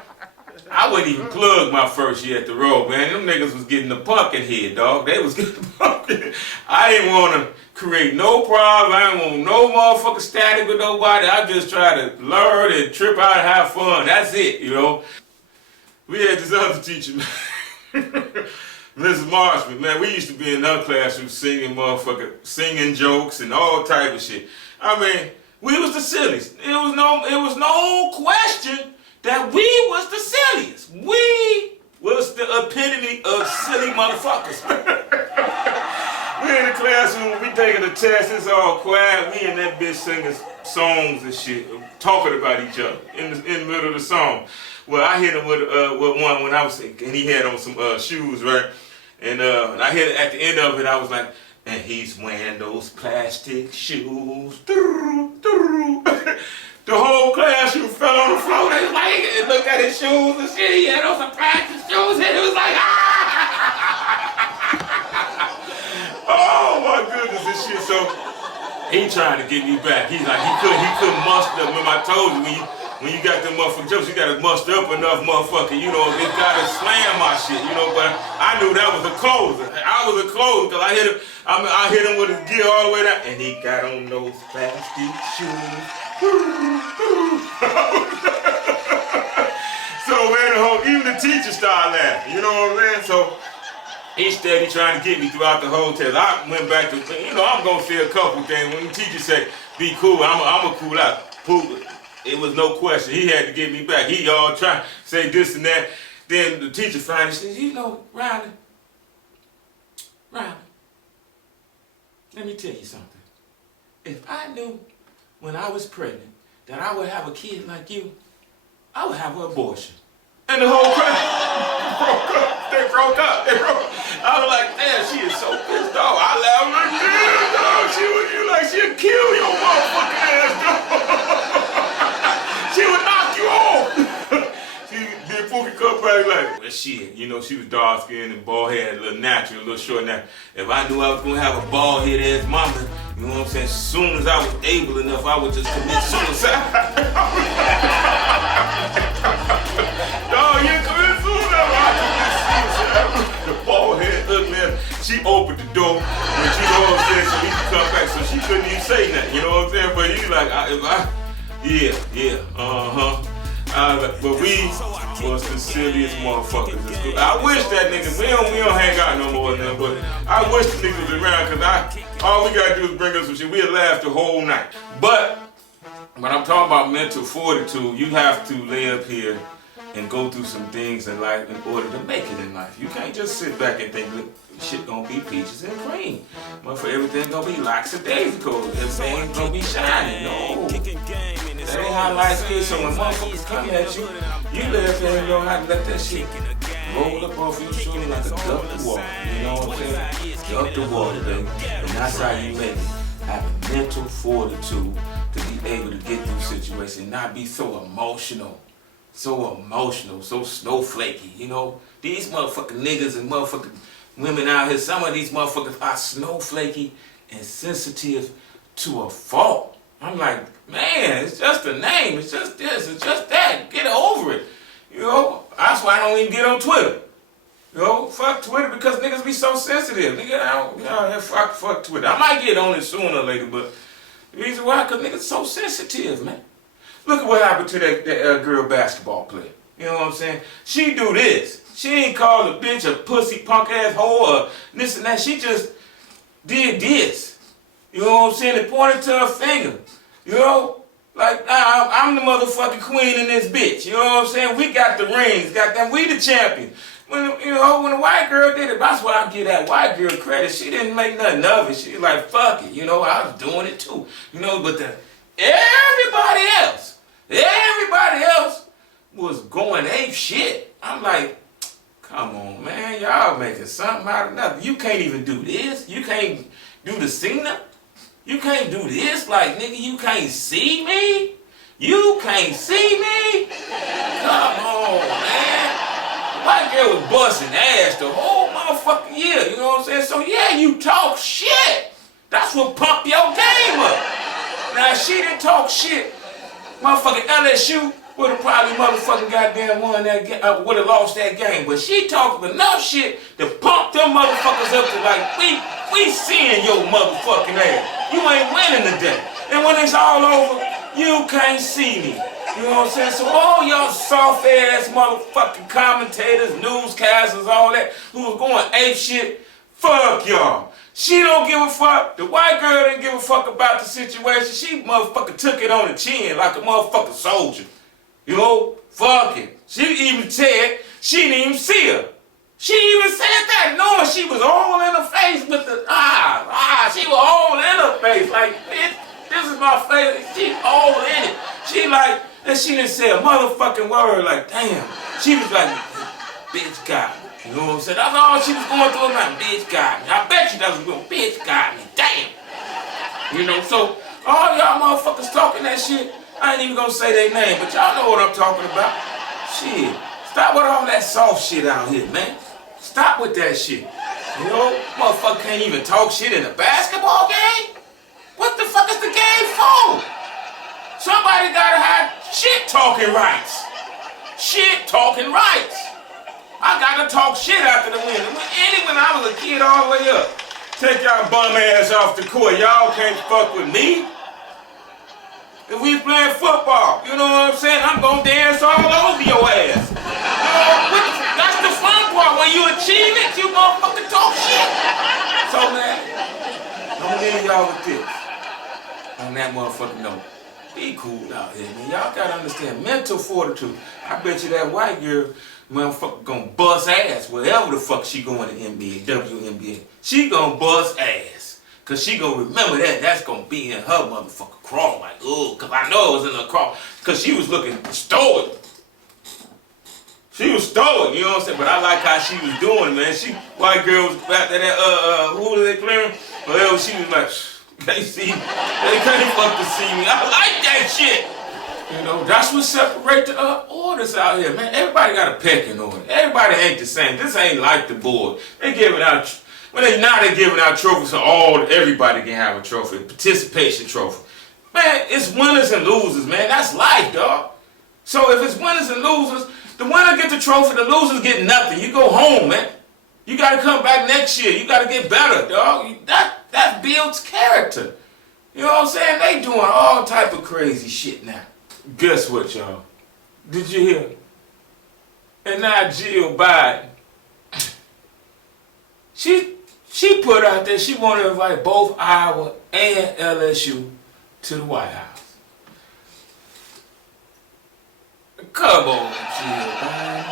I wouldn't even plug my first year at the road, man. Them niggas was getting the pumpkin head, dog. They was getting the pumpkin. I didn't want to create no problem. I didn't want no motherfucking static with nobody. I just try to learn and trip out and have fun. That's it, you know. We had this other teacher, Mrs. Marshman, man. We used to be in her classroom singing jokes and all type of shit. I mean, we was the silliest. It was no question that we was the silliest. We was the epitome of silly motherfuckers. We in the classroom, we taking a test, it's all quiet. We in that bitch singing songs and shit, talking about each other in the middle of the song. Well, I hit him with one when I was sick, and he had on some shoes, right? And I hit it at the end of it, I was like, and he's wearing those plastic shoes. The whole classroom fell on the floor. They was like, and looked at his shoes and shit. He had on some plastic shoes, and it was like, ah! Oh my goodness. He trying to get me back. He's like, he couldn't muster up. Remember I told you, when you got them motherfucking jokes, you gotta muster up enough motherfucker, you know, it gotta slam my shit, you know, but I knew that was a closer. I was a closer, cause I hit him with his gear all the way down, and he got on those plastic shoes. So man, even the teacher started laughing, you know what I'm saying? So he steady trying to get me throughout the whole test. I went back to, you know, I'm gonna say a couple things. When the teacher say, be cool, I'm a cool out. It was no question. He had to get me back. He all trying to say this and that. Then the teacher finally said, you know, Riley, let me tell you something. If I knew when I was pregnant that I would have a kid like you, I would have an abortion. And the whole class broke up. They broke up. I was like, damn, she is so pissed off. I laughed like, damn, dog. She was you like she'd kill your motherfucking ass, dog. She would knock you off. She did Pookie Cup back like, well, shit, you know, she was dark skinned and bald headed, a little natural, a little short now. If I knew I was gonna have a bald headed ass mama, you know what I'm saying? As soon as I was able enough, I would just commit suicide. Dog, you commit suicide. I commit suicide. The bald head ugly ass. She opened the door, but you know what I'm saying? So we could come back, so she couldn't even say nothing. You know what I'm saying? But you like, but we was the silliest motherfuckers in school. I wish that nigga, we don't hang out no more than them, but I wish the niggas was around, cause all we gotta do is bring us some shit. We'll laugh the whole night. But when I'm talking about mental fortitude, you have to lay up here and go through some things in life in order to make it in life. You can't just sit back and think, look, shit gonna be peaches and cream. Motherfucker, everything gonna be lackadaisical. Everything gonna be shiny. No. That ain't how life is. So when motherfuckers come at you, you live there and you don't have to let that shit roll up off your shoulder like a duck to water. You know what I'm saying? Duck to water, baby. And that's how you make it. Have mental fortitude to be able to get through situations and not be so emotional, so snowflakey, you know? These motherfucking niggas and motherfucking women out here, some of these motherfuckers are snowflakey and sensitive to a fault. I'm like, man, it's just a name, it's just this, it's just that, get over it. You know, that's why I don't even get on Twitter. You know, fuck Twitter because niggas be so sensitive. Nigga, fuck Twitter. I might get on it sooner or later, but the reason why, because niggas so sensitive, man. Look at what happened to that girl basketball player. You know what I'm saying? She do this. She ain't called a bitch a pussy punk ass hoe or this and that. She just did this. You know what I'm saying? They pointed to her finger. You know? Like, I'm the motherfucking queen in this bitch. You know what I'm saying? We got the rings. Goddamn, we the champion. When the white girl did it, that's why I give that white girl credit. She didn't make nothing of it. She was like, fuck it. You know, I was doing it too. You know, but everybody else was going ape shit. I'm like, come on, man. Y'all making something out of nothing. You can't even do this. You can't do the Cena. You can't do this. Like, nigga, you can't see me? You can't see me? Come on, man. White girl was busting ass the whole motherfucking year. You know what I'm saying? So, yeah, you talk shit. That's what pump your game up. Now, if she didn't talk shit, motherfucking LSU would have probably motherfucking goddamn won that game, would have lost that game. But she talked enough shit to pump them motherfuckers up to like, we seeing your motherfucking ass. You ain't winning today. And when it's all over, you can't see me. You know what I'm saying? So all y'all soft ass motherfucking commentators, newscasters, all that, who was going ape shit, fuck y'all. She don't give a fuck. The white girl didn't give a fuck about the situation. She motherfucking took it on the chin like a motherfucking soldier. You know, fuck it. She even said she didn't even see her. She even said that knowing she was all in her face with the she was all in her face. Like, bitch, this is my face. She all in it. She like, and she didn't say a motherfucking word. Like, damn. She was like, bitch got me. You know what I'm saying? That's all she was going through. Like, bitch got me. I bet you that was going, bitch got me. Damn. You know, so all y'all motherfuckers talking that shit, I ain't even gonna say their name, but y'all know what I'm talking about. Shit. Stop with all that soft shit out here, man. Stop with that shit. You know, motherfucker can't even talk shit in a basketball game? What the fuck cold. Somebody gotta have shit talking rights. Shit talking rights. I gotta talk shit after the win. When I was a kid all the way up. Take y'all bum ass off the court. Y'all can't fuck with me. If we playing football, you know what I'm saying? I'm gonna dance all over your ass. That's the fun part. When you achieve it, you motherfucking talk shit. So man, I'm gonna leave y'all with this. On that motherfucking note. Be cool out here, man. Y'all gotta understand mental fortitude. I bet you that white girl, motherfucker, gonna bust ass wherever the fuck she going to NBA, WNBA. She gonna bust ass. Cause she gonna remember that. That's gonna be in her motherfucker crawl. Like, oh, cause I know it was in her crawl. Cause she was looking stoic. She was stoic, you know what I'm saying? But I like how she was doing, man. White girl was after that, who was they playing? Well, she was like, they can't fuck to see me. I like that shit. You know, that's what separates the orders out here, man. Everybody got a pecking order. Everybody ain't the same. This ain't like the board. They giving out, they're giving out trophies so everybody can have a trophy, a participation trophy. Man, it's winners and losers, man. That's life, dog. So if it's winners and losers, the winner get the trophy, the losers get nothing. You go home, man. You got to come back next year. You got to get better, dog. That builds character. You know what I'm saying? They doing all type of crazy shit now. Guess what, y'all? Did you hear? And now Jill Biden, she put out there she want to invite both Iowa and LSU to the White House. Come on, Jill Biden.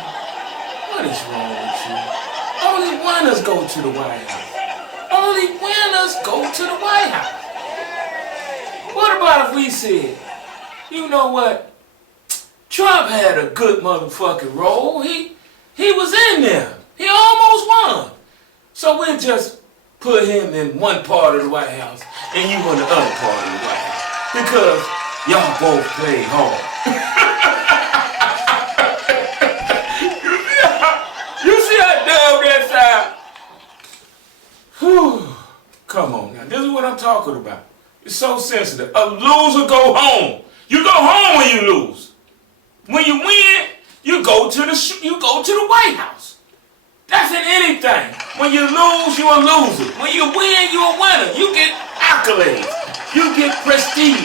What is wrong with you? Only winners go to the White House. Only winners go to the White House. What about if we said, you know what? Trump had a good motherfucking role. He was in there. He almost won. So we'll just put him in one part of the White House and you in the other part of the White House. Because y'all both played hard. Whew. Come on now, this is what I'm talking about. It's so sensitive. A loser go home. You go home when you lose. When you win, you go to the White House. That's in anything. When you lose, you're a loser. When you win, you're a winner. You get accolades. You get prestige.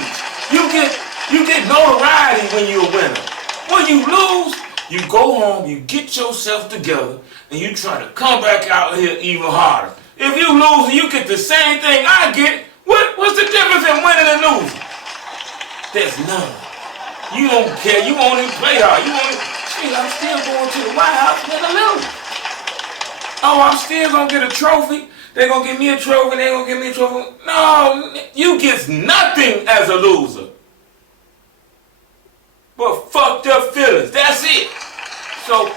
You get notoriety when you're a winner. When you lose, you go home, you get yourself together, and you try to come back out here even harder. If you lose and you get the same thing I get, what's the difference in winning and losing? There's none. You don't care. You won't even play hard. Shit, I'm still going to the White House when I lose. Oh, I'm still going to get a trophy. They're going to give me a trophy. They're going to give me a trophy. No, you get nothing as a loser. But fucked up feelings. That's it. So,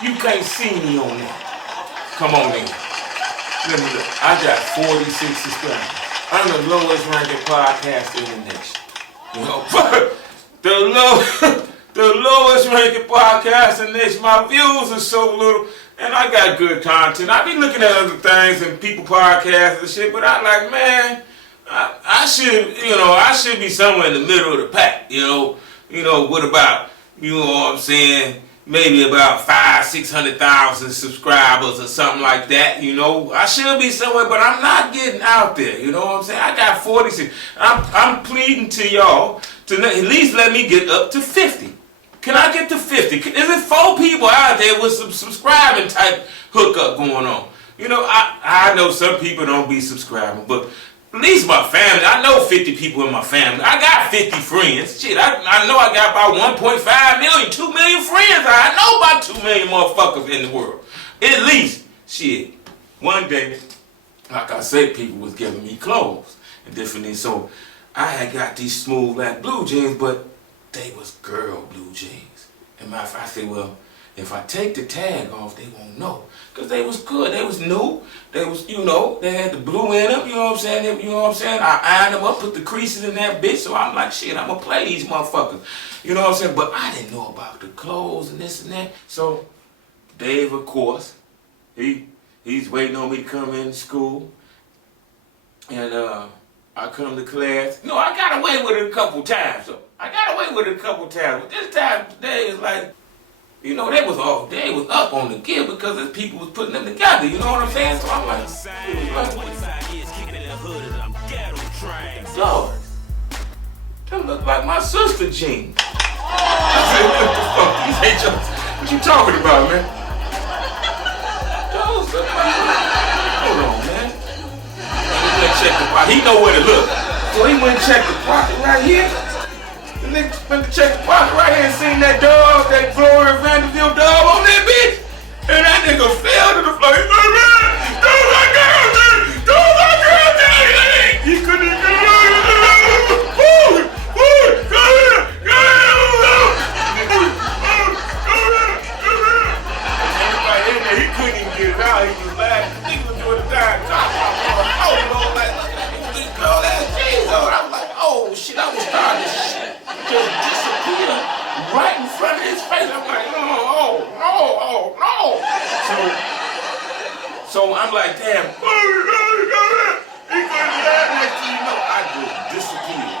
you can't see me on that. Come on in. Let me look. I got 46 subscribers. I'm the lowest ranking podcast in the nation. You know, the lowest ranking podcast in the nation. My views are so little, and I got good content. I be looking at other things and people podcasts and shit, but I like, man, I should be somewhere in the middle of the pack. You know, what about, you know what I'm saying? Maybe about 500,000-600,000 subscribers or something like that, you know. I should be somewhere, but I'm not getting out there, you know what I'm saying? I got 46. I'm pleading to y'all to at least let me get up to 50. Can I get to 50? Is it 4 people out there with some subscribing type hookup going on? You know, I know some people don't be subscribing, but at least my family, I know 50 people in my family. I got 50 friends. Shit, I know I got about 1.5 million, 2 million friends. I know about 2 million motherfuckers in the world. At least, shit, one day, like I said, people was giving me clothes and different things. So I had got these smooth black blue jeans, but they was girl blue jeans. And matter of fact, I said, well, if I take the tag off, they won't know. Because they was good. They was new. They was, you know, they had the blue in them, you know what I'm saying? You know what I'm saying? I ironed them up, put the creases in that bitch, so I'm like, shit, I'm going to play these motherfuckers. You know what I'm saying? But I didn't know about the clothes and this and that. So Dave, of course, he's waiting on me to come in school. And I come to class. No, I got away with it a couple times though. I got away with it a couple times. But this time today is like, you know, they was up on the gear because the people was putting them together. You know what I'm saying? So I'm like, Lord, them look like my sister jeans. I said, what the fuck? What you talking about, man? Those look like, hold on, man. He went and checked the pocket. He know where to look. So he went and checked the pocket right here. The nigga went to check the pocket right here and seen that dog, that Gloria Vanderbilt dog on that bitch. And that nigga fell to the floor. He went, man, don't my girl, man. Don't my girl, man. He couldn't even get it. He couldn't even get it out. He was laughing. Niggas was doing the time. Oh, Lord, like, look at that big girl ass jeans on. I was like, oh, shit, I was starting to shit just disappear right in front of his face. I'm like, no. So I'm like, damn. He couldn't laugh. Next thing you know, I just disappeared.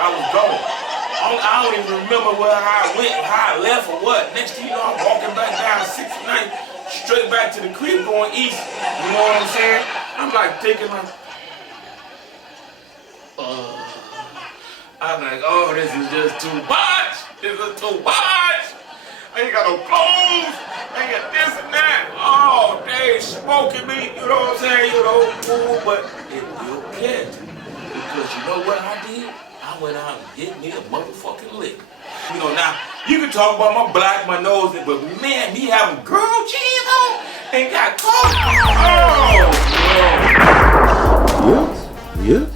I was gone. I don't even remember where I went, how I left or what. Next thing you know, I'm walking back down 69th, straight back to the crib going east. You know what I'm saying? I'm like thinking like, I'm like, oh, this is just too much. This is too much. I ain't got no clothes. I ain't got this and that. Oh, they smoking me. You know what I'm saying? You know, but it will get. Because you know what I did? I went out and hit me a motherfucking lick. You know, now, you can talk about my black, my nose, but man, me having girl jeans on and got caught. Oh, Yes.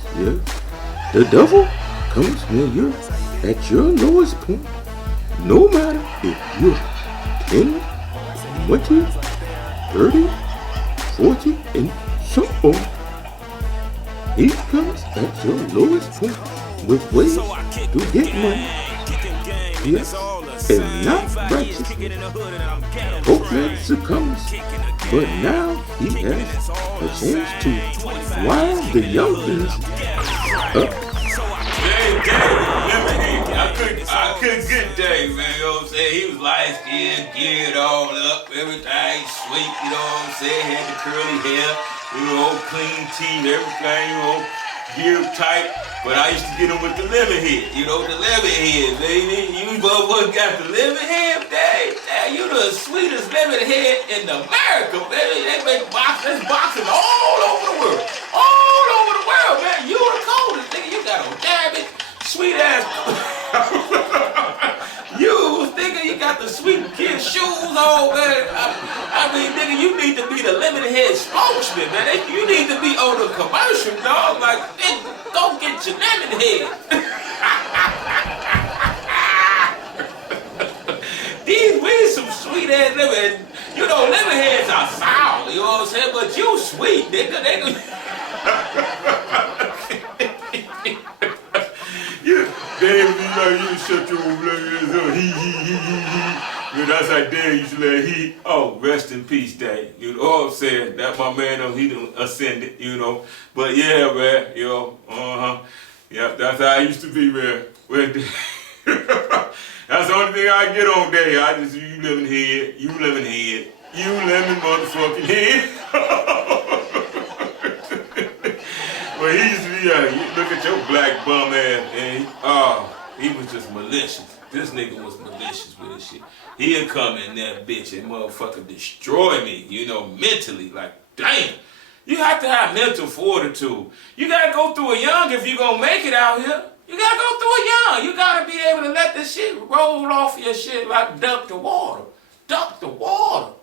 The devil comes when you're at your lowest point. No matter if you're 10, 20, 30, 40, and so on. He comes at your lowest point with ways to get money. Yes, and not righteous. Pokeman succumbs, but now he has a chance to wild the youngsters up. I couldn't get Dave, man, you know what I'm saying? He was light skinned, geared all up, everything sweet, you know what I'm saying? Had the curly hair, you know, clean teeth, everything, you know, geared tight. But I used to get him with the lemon head, you know, the lemon head, baby. You motherfuckers got the lemon head, Dave. You the sweetest lemon head in America, baby. They make boxing all over the world. All over the world, man. You the coldest, nigga. You got a rabbit, sweet ass. You nigga, you got the sweet kid shoes on, man. I mean, nigga, you need to be the lemon head spokesman, man. You need to be on the commercial, dog. Like, nigga, go get your lemon head. We some sweet ass lemon. You know, lemon heads are sour, you know what I'm saying? But you sweet, nigga. Dave, you shut your old black ass up. You know, that's how Dave used to let he. Oh, rest in peace, Dave. You know what I'm saying? That my man, he done ascended, you know. But yeah, man, you know, yeah, that's how I used to be, man. That's the only thing I get on Dave. I just, you lemon head, you lemon motherfucking head. But he used to be, look at your black bum ass, and he was just malicious. This nigga was malicious with his shit. He'd come in that bitch and motherfucker destroy me, you know, mentally. Like, damn. You have to have mental fortitude. You gotta go through it young if you gonna make it out here. You gotta go through it young. You gotta be able to let this shit roll off your shit like duck the water. Duck the water.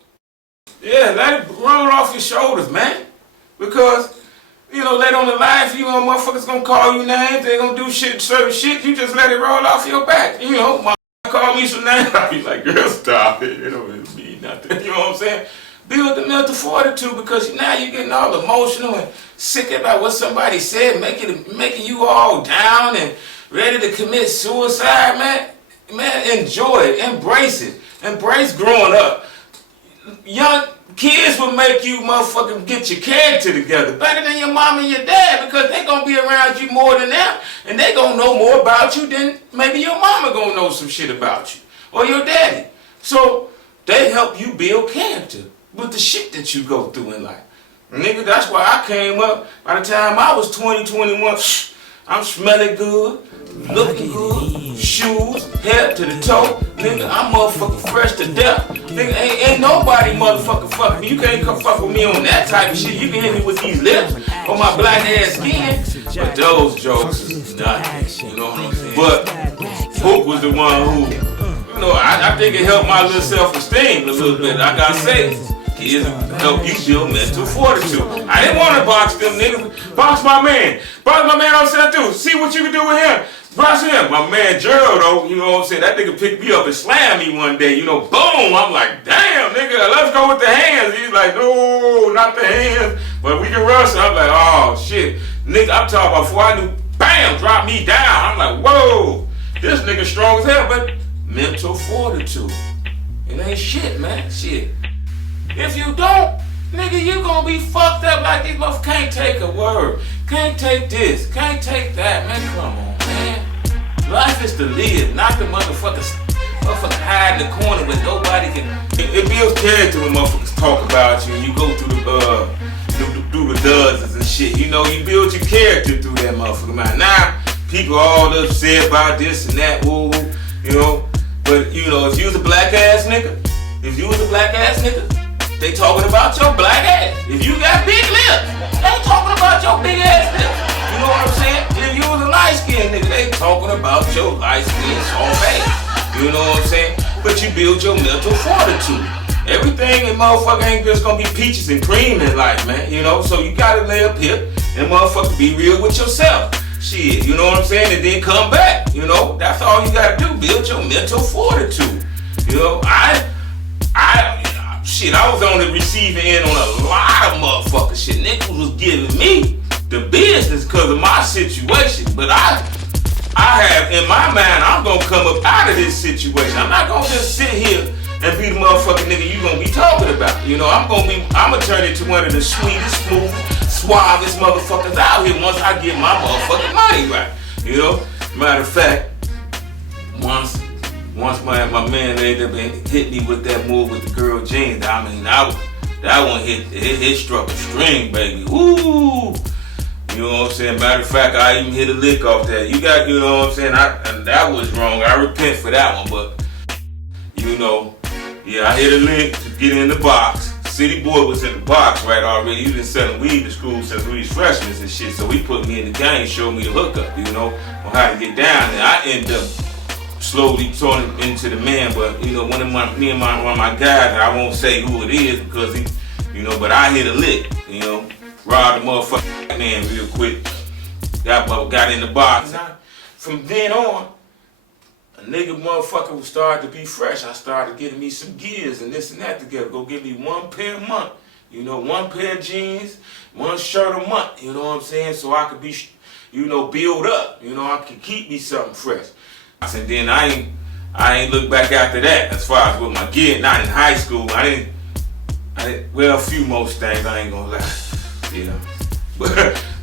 Yeah, let it roll off your shoulders, man. Because, you know, later on in life, you know, motherfuckers gonna call you names, they gonna do shit, certain shit, you just let it roll off your back. You know, motherfucker call me some names, I be like, girl, stop it. It don't really mean nothing. You know what I'm saying? Build the mental fortitude because now you're getting all emotional and sick about what somebody said, making you all down and ready to commit suicide, man. Man, enjoy it, embrace it. Embrace growing up. Young Kids will make you motherfucking get your character together better than your mom and your dad because they gonna be around you more than them and they gonna know more about you than maybe your mama gonna know some shit about you or your daddy. So they help you build character with the shit that you go through in life. Nigga, that's why I came up. By the time I was 20, 21, I'm smelling good, looking good, shoes, head to the toe. Nigga, I'm motherfucking fresh to death. Nigga, ain't nobody motherfucking fuck me. You can't come fuck with me on that type of shit. You can hit me with these lips on my black ass skin. But those jokes is nothing, you know what I'm saying? But Hook was the one who, you know, I think it helped my little self-esteem a little bit. Like I say, kids help you build mental fortitude. I didn't want to box them niggas. Box my man. Box my man on set too. See what you can do with him. Box him. My man Gerald, though, you know what I'm saying? That nigga picked me up and slammed me one day. You know, boom. I'm like, damn, nigga, let's go with the hands. He's like, no, not the hands. But we can wrestle. I'm like, oh, shit. Nigga, I'm talking about before I knew, bam, drop me down. I'm like, whoa. This nigga strong as hell, but mental fortitude. It ain't shit, man. Shit. If you don't, nigga, you gonna be fucked up like these motherfuckers can't take a word. Can't take this. Can't take that, man. Come on, man. Life is to live, not the motherfuckers hide in the corner where nobody can. It builds character when motherfuckers talk about you and you go through the dozens and shit. You know, you build your character through that motherfucker, man. Now, people all upset about this and that, woo, you know. But, you know, if you was a black ass nigga, they talking about your black ass. If you got big lips, they talking about your big ass lips. You know what I'm saying? If you was a light skinned nigga, they talking about your light skinned soft ass. You know what I'm saying? But you build your mental fortitude. Everything in motherfucker ain't just gonna be peaches and cream in life, man. You know, so you gotta lay up here and motherfucker be real with yourself. Shit, you know what I'm saying? And then come back. You know, that's all you gotta do. Build your mental fortitude. You know, I was on the receiving end on a lot of motherfucker shit. Niggas was giving me the business because of my situation. But I have in my mind, I'm gonna come up out of this situation. I'm not gonna just sit here and be the motherfucking nigga you gonna be talking about. You know, I'm gonna turn into one of the sweetest, smoothest, suavest motherfuckers out here once I get my motherfucking money right. You know, matter of fact, once my man ended up and hit me with that move with the girl jeans, I mean, that one hit struck a string, baby. Ooh. You know what I'm saying? Matter of fact, I even hit a lick off that. You know what I'm saying? And that was wrong. I repent for that one, but, you know, yeah, I hit a lick to get in the box. City Boy was in the box, right, already. He been selling weed to school since we was freshmen and shit, so he put me in the game, showed me the hookup, you know, on how to get down. And I ended up slowly turning into the man, but, you know, one of my guys, and I won't say who it is because he, you know, but I hit a lick, you know. Robbed the motherfucking man real quick. Got in the box. From then on, a nigga motherfucker would start to be fresh. I started getting me some gears and this and that together. Go get me one pair a month. You know, one pair of jeans, one shirt a month. You know what I'm saying? So I could be, you know, build up. You know, I could keep me something fresh. And then I ain't look back after that as far as with my gear. Not in high school. I didn't, well, a few most things, I ain't gonna lie. You know,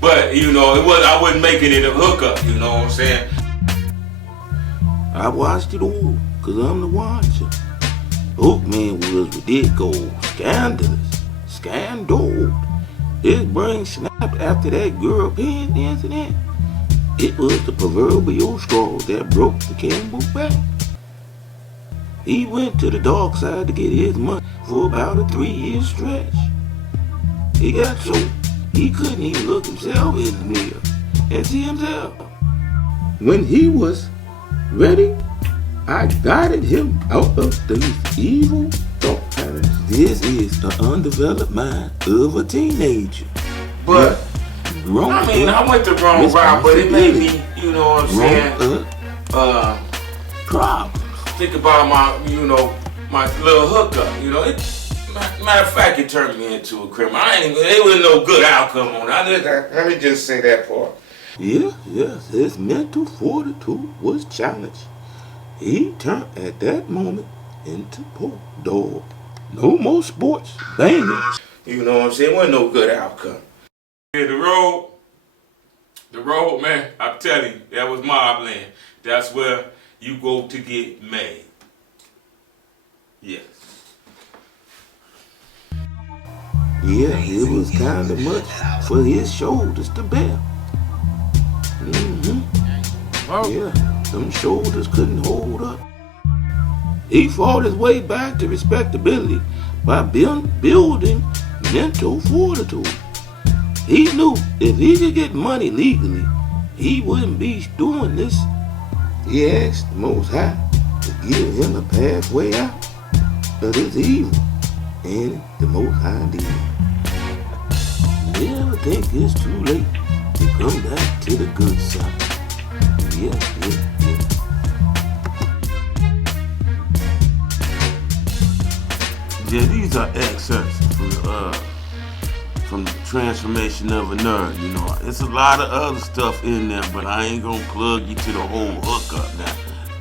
but you know, I wasn't making it a hookup. You know what I'm saying? I watched it all, cause I'm the watcher. Pokeman was ridiculous, scandal. His brain snapped after that girl pants incident. It was the proverbial straw that broke the camel's back. He went to the dark side to get his money for about a 3-year stretch. He got so he couldn't even look himself in the mirror and see himself. When he was ready, I guided him out of these evil thought patterns. This is the undeveloped mind of a teenager. But, I mean, I went the wrong route, but it made me, you know what I'm saying, problems. Think about my little hookup, you know. Matter of fact, it turned me into a criminal. It was no good outcome on it. Let me just say that part. Yes, his mental fortitude was challenged. He turned at that moment into Poke Dog. No more sports banging. You know what I'm saying? Wasn't no good outcome. Yeah, the road, man, I'm telling you, that was mob land. That's where you go to get made. Yes. Yeah, it was kind of much for his shoulders to bear. Yeah, them shoulders couldn't hold up. He fought his way back to respectability by building mental fortitude. He knew if he could get money legally, he wouldn't be doing this. He asked the Most High to give him a pathway out of this evil, and the Most High did. Never think it's too late to come back to the good side. Yeah. Yeah, these are excerpts from the Transformation of a Nerd. You know, it's a lot of other stuff in there, but I ain't gonna plug you to the whole hookup now.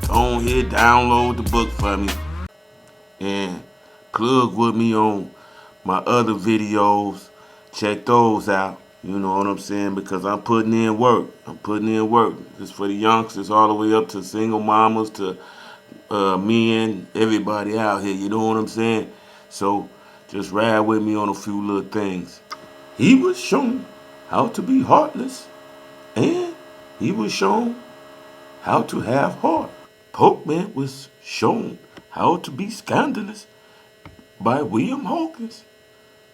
Go on here, download the book for me, and plug with me on my other videos. Check those out. You know what I'm saying? Because I'm putting in work. It's for the youngsters all the way up to single mamas to men, everybody out here. You know what I'm saying? So just ride with me on a few little things. He was shown how to be heartless, and he was shown how to have heart. Pokeman was shown how to be scandalous by William Hawkins,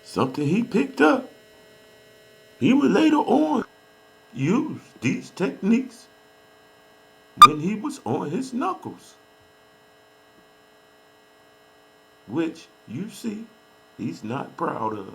something he picked up. He would later on use these techniques when he was on his knuckles, which you see he's not proud of.